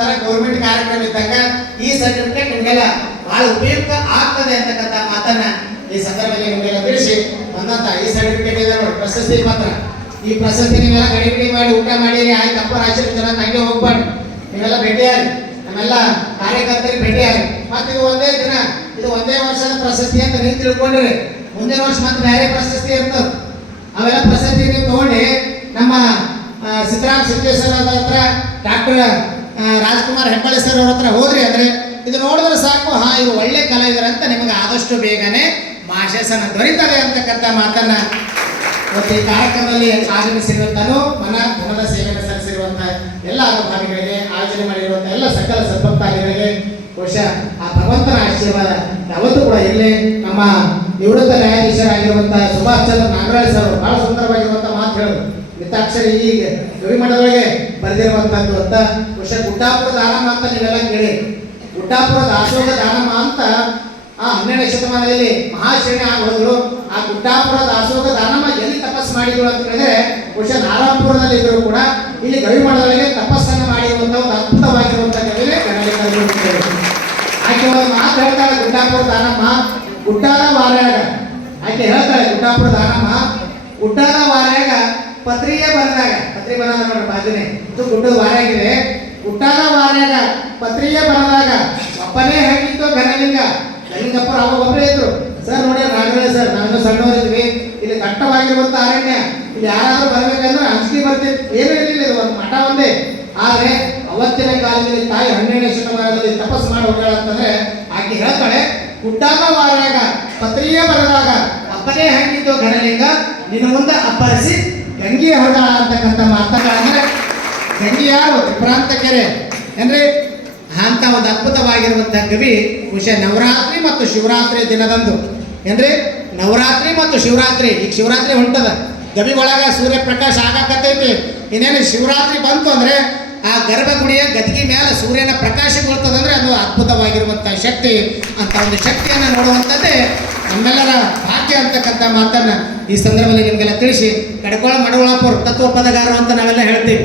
ತರ ಗೌರ್ಮೆಂಟ್ ಕಾರ್ಯಕ್ರಮ ಇದ್ದಾಗ ಈ ಸರ್ಟಿಫಿಕೇಟ್ ನಿಮಗೆಲ್ಲ ಬಹಳ ಉಪಯುಕ್ತ ಆಗ್ತದೆ ಅಂತಕ್ಕಂಥ ಮಾತನ್ನ ಈ ಸಂದರ್ಭದಲ್ಲಿ ನಿಮಗೆಲ್ಲ ತಿಳಿಸಿ. ಬಂದಂತ ಈ ಸರ್ಟಿಫಿಕೇಟ್ ಇದೆ ನೋಡಿ, ಪ್ರಶಸ್ತಿ ಪತ್ರ. ಈ ಪ್ರಶಸ್ತಿ ನೀವೆಲ್ಲ ಗಡಿ ಮಾಡಿ ಊಟ ಮಾಡಿರಿ, ಆಯ್ತು, ಅಪ್ಪ ರಾಜ್ಯದ ಜನ ಹಂಗೆ ಹೋಗ್ಬಾರ್ದು. ನೀವೆಲ್ಲ ಭೇಟಿಯಾಗಿ ನಮ್ಮೆಲ್ಲ ಕಾರ್ಯಕರ್ತರಿಗೆ ಭೇಟಿಯಾಗಿ ಮತ್ತೆ ಇದು ಒಂದೇ ದಿನ, ಇದು ಒಂದೇ ವರ್ಷದ ಪ್ರಶಸ್ತಿ ಅಂತ ನೀವು ತಿಳ್ಕೊಂಡ್ರಿ. ಮುಂದಿನ ವರ್ಷ ಮತ್ತೆ ಬೇರೆ ಪ್ರಶಸ್ತಿ ಇರ್ತದೆ. ಅವೆಲ್ಲ ಪ್ರಶಸ್ತಿ ನೀವು ತಗೊಂಡು ನಮ್ಮ ಸಿದ್ದರಾಮ್ ಸಿದ್ದೇಶ್ವರ ಹತ್ರ ಡಾಕ್ಟರ್ ರಾಜ್ಕುಮಾರ್ ಹೆಬ್ಬಾಳೆ ಸರ್ ಅವ್ರ ಹತ್ರ ಹೋದ್ರಿ ಅಂದ್ರೆ, ಇದು ನೋಡಿದ್ರೆ ಸಾಕು, ಹಾ ಇವರು ಒಳ್ಳೆ ಕಲಾವಿದರಂತ ನಿಮಗೆ ಆದಷ್ಟು ಬೇಗನೆ ಮಾಶಾಸನ ದೊರೀತದೆ ಅಂತಕ್ಕಂಥ ಮಾತನ್ನ ಮತ್ತು ಈ ಕಾರ್ಯಕ್ರಮದಲ್ಲಿ ಆಗಮಿಸಿರುವಂತನು ಮನ ಧನದ ಸೇವೆಯನ್ನು ಸಲ್ಲಿಸಿರುವಂತಹ ಎಲ್ಲ ಅನುಭಾವಿಗಳಿಗೆ, ಆಯೋಜನೆ ಮಾಡಿರುವಂತಹ ಎಲ್ಲ ಸಕಲ ಸದ್ಭಕ್ತಾದಿಗಳಿಗೆ ಬಹುಶಃ ಆ ಭಗವಂತನ ಆಶೀರ್ವಾದ ಯಾವತ್ತೂ ಕೂಡ ಇರಲಿ. ನಮ್ಮ ನಿವೃತ್ತ ನ್ಯಾಯಾಧೀಶರಾಗಿರುವಂತಹ ಸುಭಾಷ್ ಚಂದ್ರ ನಾಗರಾಜ್ ಸರ್ ಬಹಳ ಸುಂದರವಾಗಿರುವಂತಹ ಮಾತು ಹೇಳೋದು ಮಿತಾಕ್ಷರಿ ಈಗ ಗವಿಮಠದೊಳಗೆ ಬರೆದಿರುವಂತದ್ದು ಅಂತ ವರ್ಷ ಗುಡ್ಡಾಪುರ ದಾನಮ ಅಂತ ನೀವೆಲ್ಲ ಕೇಳಿ. ಗುಡ್ಡಾಪುರ ದಾಸೋಹ ದಾನಮ ಅಂತ ಆ ಹನ್ನೆರಡನೇ ಶತಮಾನದಲ್ಲಿ ಮಹಾಶ್ರೇಣಿ ಆಗೋದ್ರು ಆ ಗುಡ್ಡಾಪುರ ದಾಸೋಹ ದಾನಮ್ಮ ಎಲ್ಲಿ ತಪಸ್ ಮಾಡಿದ್ರು ಅಂತ ಹೇಳಿದ್ರೆ ವರ್ಷ ನಾರಾಯಣಪುರದಲ್ಲಿ ಇದ್ರು ಕೂಡ ಇಲ್ಲಿ ಗವಿಮಠದೊಳಗೆ ತಪಸ್ಸನ್ನು ಮಾಡಿರುವಂತ ಒಂದು ಅದ್ಭುತವಾಗಿರುವಂತ ಕವಿಲೆ ಕನ್ನಡಿಗರು ಆಕೆ ಒಂದು ಮಾತು ಹೇಳ್ತಾಳೆ ಗುಡ್ಡಾಪುರ ದಾನಮ್ಮ ಗುಡ್ಡಾದ ವಾರ್ಯಾಗ. ಆಕೆ ಹೇಳ್ತಾಳೆ ಗುಡ್ಡಾಪುರ ದಾನಮ್ಮ ಗುಡ್ಡಾದ ವಾರ್ಯಾಗ ಪತ್ರಿಕೆ ಬಂದಾಗ ಪತ್ರಿ ಬರೋದ ನೋಡ್ರಿ ಬಾಜುನೆ, ಇದು ಗುಡ್ಡದ ಆಗಿದೆ. ಗುಡ್ಡಾದ ವಾರ್ಯಾಗ, ಪತ್ರಿಕೆ ಬರೆದಾಗ ಅಪ್ಪನೇ ಹೇಗಿತ್ತು ಘನಲಿಂಗ ಘನಲಿಂಗಪ್ಪ ಅವಾಗ ಒಬ್ಬರೇ ಇದ್ರು. ಸರ್ ನೋಡಿ ನಾಗರಾಜ್ ಸರ್ ನಾನು ಸಣ್ಣವರಿದ್ವಿ. ಇಲ್ಲಿ ದಟ್ಟವಾಗಿರುವಂತ ಅರಣ್ಯ. ಇಲ್ಲಿ ಯಾರಾದ್ರೂ ಬರ್ಬೇಕಂದ್ರೆ ಅಂಜಿಕೆ ಬರ್ತಿತ್ತು ಏನೂ ಇರಲಿಲ್ಲ, ಇದು ಒಂದು ಮಠ ಒಂದೇ. ಆದ್ರೆ ಅವತ್ತಿನ ಕಾಲದಲ್ಲಿ ತಾಯಿ ಹನ್ನೆರಡನೇ ಶತಮಾನದಲ್ಲಿ ತಪಸ್ ಮಾಡಿ ಅಂತಂದ್ರೆ ಆಕೆ ಹೇಳ್ತಾಳೆ, ಗುಡ್ಡಾದ ವಾರ್ಯಾಗ ಪತ್ರಿಯೇ ಬರೆದಾಗ ಅಪ್ಪನೇ ಹಾಕಿದ್ದು ಘನಲಿಂಗ ನಿನ್ನ ಮುಂದೆ ಅಪ್ಪರಿಸಿ ಗಂಗೆ ಹೊಡ ಅಂತಕ್ಕಂಥ ಮಾತುಗಳಂದ್ರೆ ಗಂಗೆ ಯಾರು ಪ್ರಾಂತ ಕೆರೆ ಅಂದ್ರೆ ಅಂತ ಒಂದು ಅದ್ಭುತವಾಗಿರುವಂಥ ಕವಿ ಬಹುಶಃ ನವರಾತ್ರಿ ಮತ್ತು ಶಿವರಾತ್ರಿ ದಿನದಂದು. ಅಂದ್ರೆ ನವರಾತ್ರಿ ಮತ್ತು ಶಿವರಾತ್ರಿ, ಈಗ ಶಿವರಾತ್ರಿ ಹೊಂಟದ. ಗವಿ ಒಳಗೆ ಸೂರ್ಯ ಪ್ರಕಾಶ ಆಗಾಕತ್ತೈತಿ. ಇನ್ನೇನು ಶಿವರಾತ್ರಿ ಬಂತು ಅಂದ್ರೆ ಆ ಗರ್ಭಗುಡಿಯ ಗದಿಗೆ ಮೇಲೆ ಸೂರ್ಯನ ಪ್ರಕಾಶ ಬೀಳ್ತದಂದ್ರೆ ಅದು ಅದ್ಭುತವಾಗಿರುವಂಥ ಶಕ್ತಿ ಅಂತ ಒಂದು ಶಕ್ತಿಯನ್ನು ನೋಡುವಂಥದ್ದೇ ನಮ್ಮೆಲ್ಲರ ಭಾಗ್ಯ ಅಂತಕ್ಕಂಥ ಮಾತನ್ನ ಈ ಸಂದರ್ಭದಲ್ಲಿ ನಿಮಗೆಲ್ಲ ತಿಳಿಸಿ. ಕಡ್ಕೋಳ ತತ್ವ ತತ್ವಪದಗಾರರು ಅಂತ ನಾವೆಲ್ಲ ಹೇಳ್ತೀವಿ.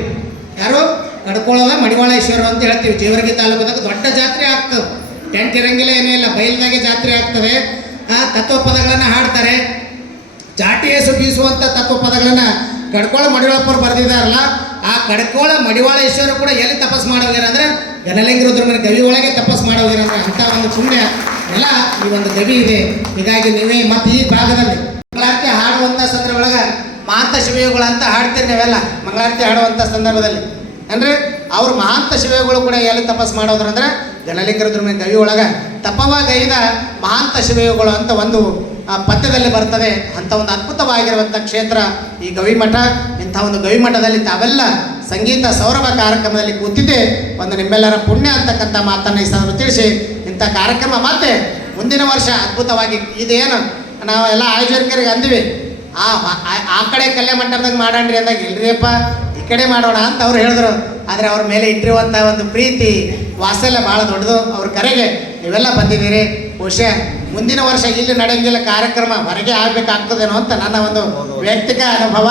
ಯಾರು? ಕಡ್ಕೋಳದ ಮಡಿವಾಳೇಶ್ವರ ಅಂತ ಹೇಳ್ತೀವಿ. ಜೇವರ್ಗಿ ತಾಲೂಕದಾಗ ದೊಡ್ಡ ಜಾತ್ರೆ ಆಗ್ತದೆ. ಟೆಂಟ್ ಇರಂಗಿಲ್ಲ, ಏನೂ ಇಲ್ಲ. ಬಯಲ್ದಾಗೆ ಜಾತ್ರೆ ಆಗ್ತವೆ ಆ ತತ್ವಪದಗಳನ್ನು ಹಾಡ್ತಾರೆ. ಚಾಟಿಯೇಸು ಬೀಸುವಂಥ ತತ್ವಪದಗಳನ್ನು ಕಡ್ಕೋಳ ಮಡಿವಾಳಪುರ ಬರೆದಿದ್ದಾರಲ್ಲ ಆ ಕಡ್ಕೋಳ ಮಡಿವಾಳೇಶ್ವರ ಕೂಡ ಎಲ್ಲಿ ತಪಸ್ ಮಾಡೋಗ್ಯಾರ ಅಂದ್ರೆ ಗನಲಿಂಗ ರುದ್ರಮನ ಗವಿ ಒಳಗೆ ತಪಸ್ ಮಾಡೋಗ್ಯಾರ ಅಂದ್ರೆ ಅಂಥ ಒಂದು ಪುಣ್ಯ ಎಲ್ಲ ಈ ಒಂದು ಗವಿ ಇದೆ. ಹೀಗಾಗಿ ನೀವೇ ಮತ್ತೆ ಈ ಭಾಗದಲ್ಲಿ ಮಂಗಳಾರತಿ ಹಾಡುವಂಥ ಒಳಗ ಮಹಾಂತ ಶಿವಯೋಗಳು ಅಂತ ಹಾಡ್ತೀರಿ ನೀವೆಲ್ಲ, ಮಂಗಳಾರತಿ ಹಾಡುವಂಥ ಸಂದರ್ಭದಲ್ಲಿ. ಅಂದ್ರೆ ಅವ್ರು ಮಹಾಂತ ಶಿವಯುಗಳು ಕೂಡ ಎಲ್ಲಿ ತಪಸ್ ಮಾಡೋದ್ರ ಅಂದ್ರೆ ಗಣಲಿಂಗ ದವಿ ಒಳಗ ತಪವಾಗೈದ ಮಹಾಂತ ಶಿವಯೋಗಗಳು ಅಂತ ಒಂದು, ಆ, ಪದ್ಯದಲ್ಲಿ ಬರ್ತದೆ. ಅಂತ ಒಂದು ಅದ್ಭುತವಾಗಿರುವಂಥ ಕ್ಷೇತ್ರ ಈ ಗವಿಮಠ ಇಂಥ ಒಂದು ಗವಿಮಠದಲ್ಲಿ ತಾವೆಲ್ಲ ಸಂಗೀತ ಸೌರಭ ಕಾರ್ಯಕ್ರಮದಲ್ಲಿ ಕೂತಿದ್ದೆ. ಒಂದು ನಿಮ್ಮೆಲ್ಲರ ಪುಣ್ಯ ಅಂತಕ್ಕಂಥ ಮಾತನ್ನು ಈ ಸಂದರ್ಭ ತಿಳಿಸಿ. ಇಂಥ ಕಾರ್ಯಕ್ರಮ ಮತ್ತೆ ಮುಂದಿನ ವರ್ಷ ಅದ್ಭುತವಾಗಿ ಇದೇನು? ನಾವೆಲ್ಲ ಆಯೋಜಕರಿಗೆ ಅಂದಿವಿ. ಆ, ಆ- ಕಡೆ ಕಲ್ಯಾಣ ಮಂಟಪದಾಗ ಮಾಡಣ್ರಿ ಅಂದಾಗ ಇಲ್ರಿಯಪ್ಪ ಕಡೆ ಮಾಡೋಣ ಅಂತ ಅವ್ರು ಹೇಳಿದ್ರು. ಆದರೆ ಅವ್ರ ಮೇಲೆ ಇಟ್ಟಿರುವಂಥ ಒಂದು ಪ್ರೀತಿ ವಾಸಲ್ಯ ಭಾಳ ದೊಡ್ಡದು. ಅವ್ರ ಕರೆಗೆ ನೀವೆಲ್ಲ ಬಂದಿದ್ದೀರಿ. ಬಹುಶಃ ಮುಂದಿನ ವರ್ಷ ಇಲ್ಲಿ ನಡೆಯಂಗಿಲ್ಲ ಕಾರ್ಯಕ್ರಮ ಹೊರಗೆ ಆಗ್ಬೇಕಾಗ್ತದೇನೋ ಅಂತ ನನ್ನ ಒಂದು ವೈಯಕ್ತಿಕ ಅನುಭವ.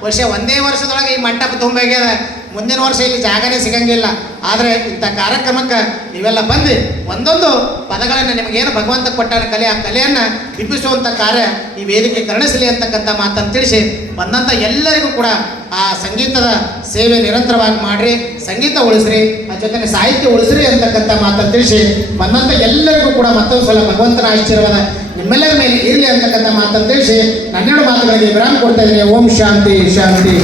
ಬಹುಶಃ ಒಂದೇ ವರ್ಷದೊಳಗೆ ಈ ಮಂಟಪ ತುಂಬೋಗ್ಯದ ಮುಂದಿನ ವರ್ಷ ಇಲ್ಲಿ ಜಾಗನೇ ಸಿಗಂಗಿಲ್ಲ. ಆದರೆ ಇಂಥ ಕಾರ್ಯಕ್ರಮಕ್ಕೆ ನೀವೆಲ್ಲ ಬಂದು ಒಂದೊಂದು ಪದಗಳನ್ನು ನಿಮಗೇನು ಭಗವಂತ ಕೊಟ್ಟಾನ ಕಲೆ, ಆ ಕಲೆಯನ್ನು ಬಿಂಬಿಸುವಂಥ ಕಾರ್ಯ ಈ ವೇದಿಕೆ ಕರುಣಿಸಲಿ ಅಂತಕ್ಕಂಥ ಮಾತನ್ನು ತಿಳಿಸಿ ಬಂದಂಥ ಎಲ್ಲರಿಗೂ ಕೂಡ ಆ ಸಂಗೀತದ ಸೇವೆ ನಿರಂತರವಾಗಿ ಮಾಡಿರಿ, ಸಂಗೀತ ಉಳಿಸ್ರಿ, ಆ ಜೊತೆಗೆ ಸಾಹಿತ್ಯ ಉಳಿಸ್ರಿ ಅಂತಕ್ಕಂಥ ಮಾತನ್ನು ತಿಳಿಸಿ ಬಂದಂಥ ಎಲ್ಲರಿಗೂ ಕೂಡ ಮತ್ತೊಂದು ಸಲ ಭಗವಂತನ ಆಶೀರ್ವಾದ ನಿಮ್ಮೆಲ್ಲರ ಮೇಲೆ ಇರಲಿ ಅಂತಕ್ಕಂಥ ಮಾತನ್ನು ತಿಳಿಸಿ ನನ್ನೆರಡು ಮಾತುಗಳಿಗೆ ವಿರಾಮ ಕೊಡ್ತಾ ಇದ್ದೀನಿ. ಓಂ ಶಾಂತಿ ಶಾಂತಿ.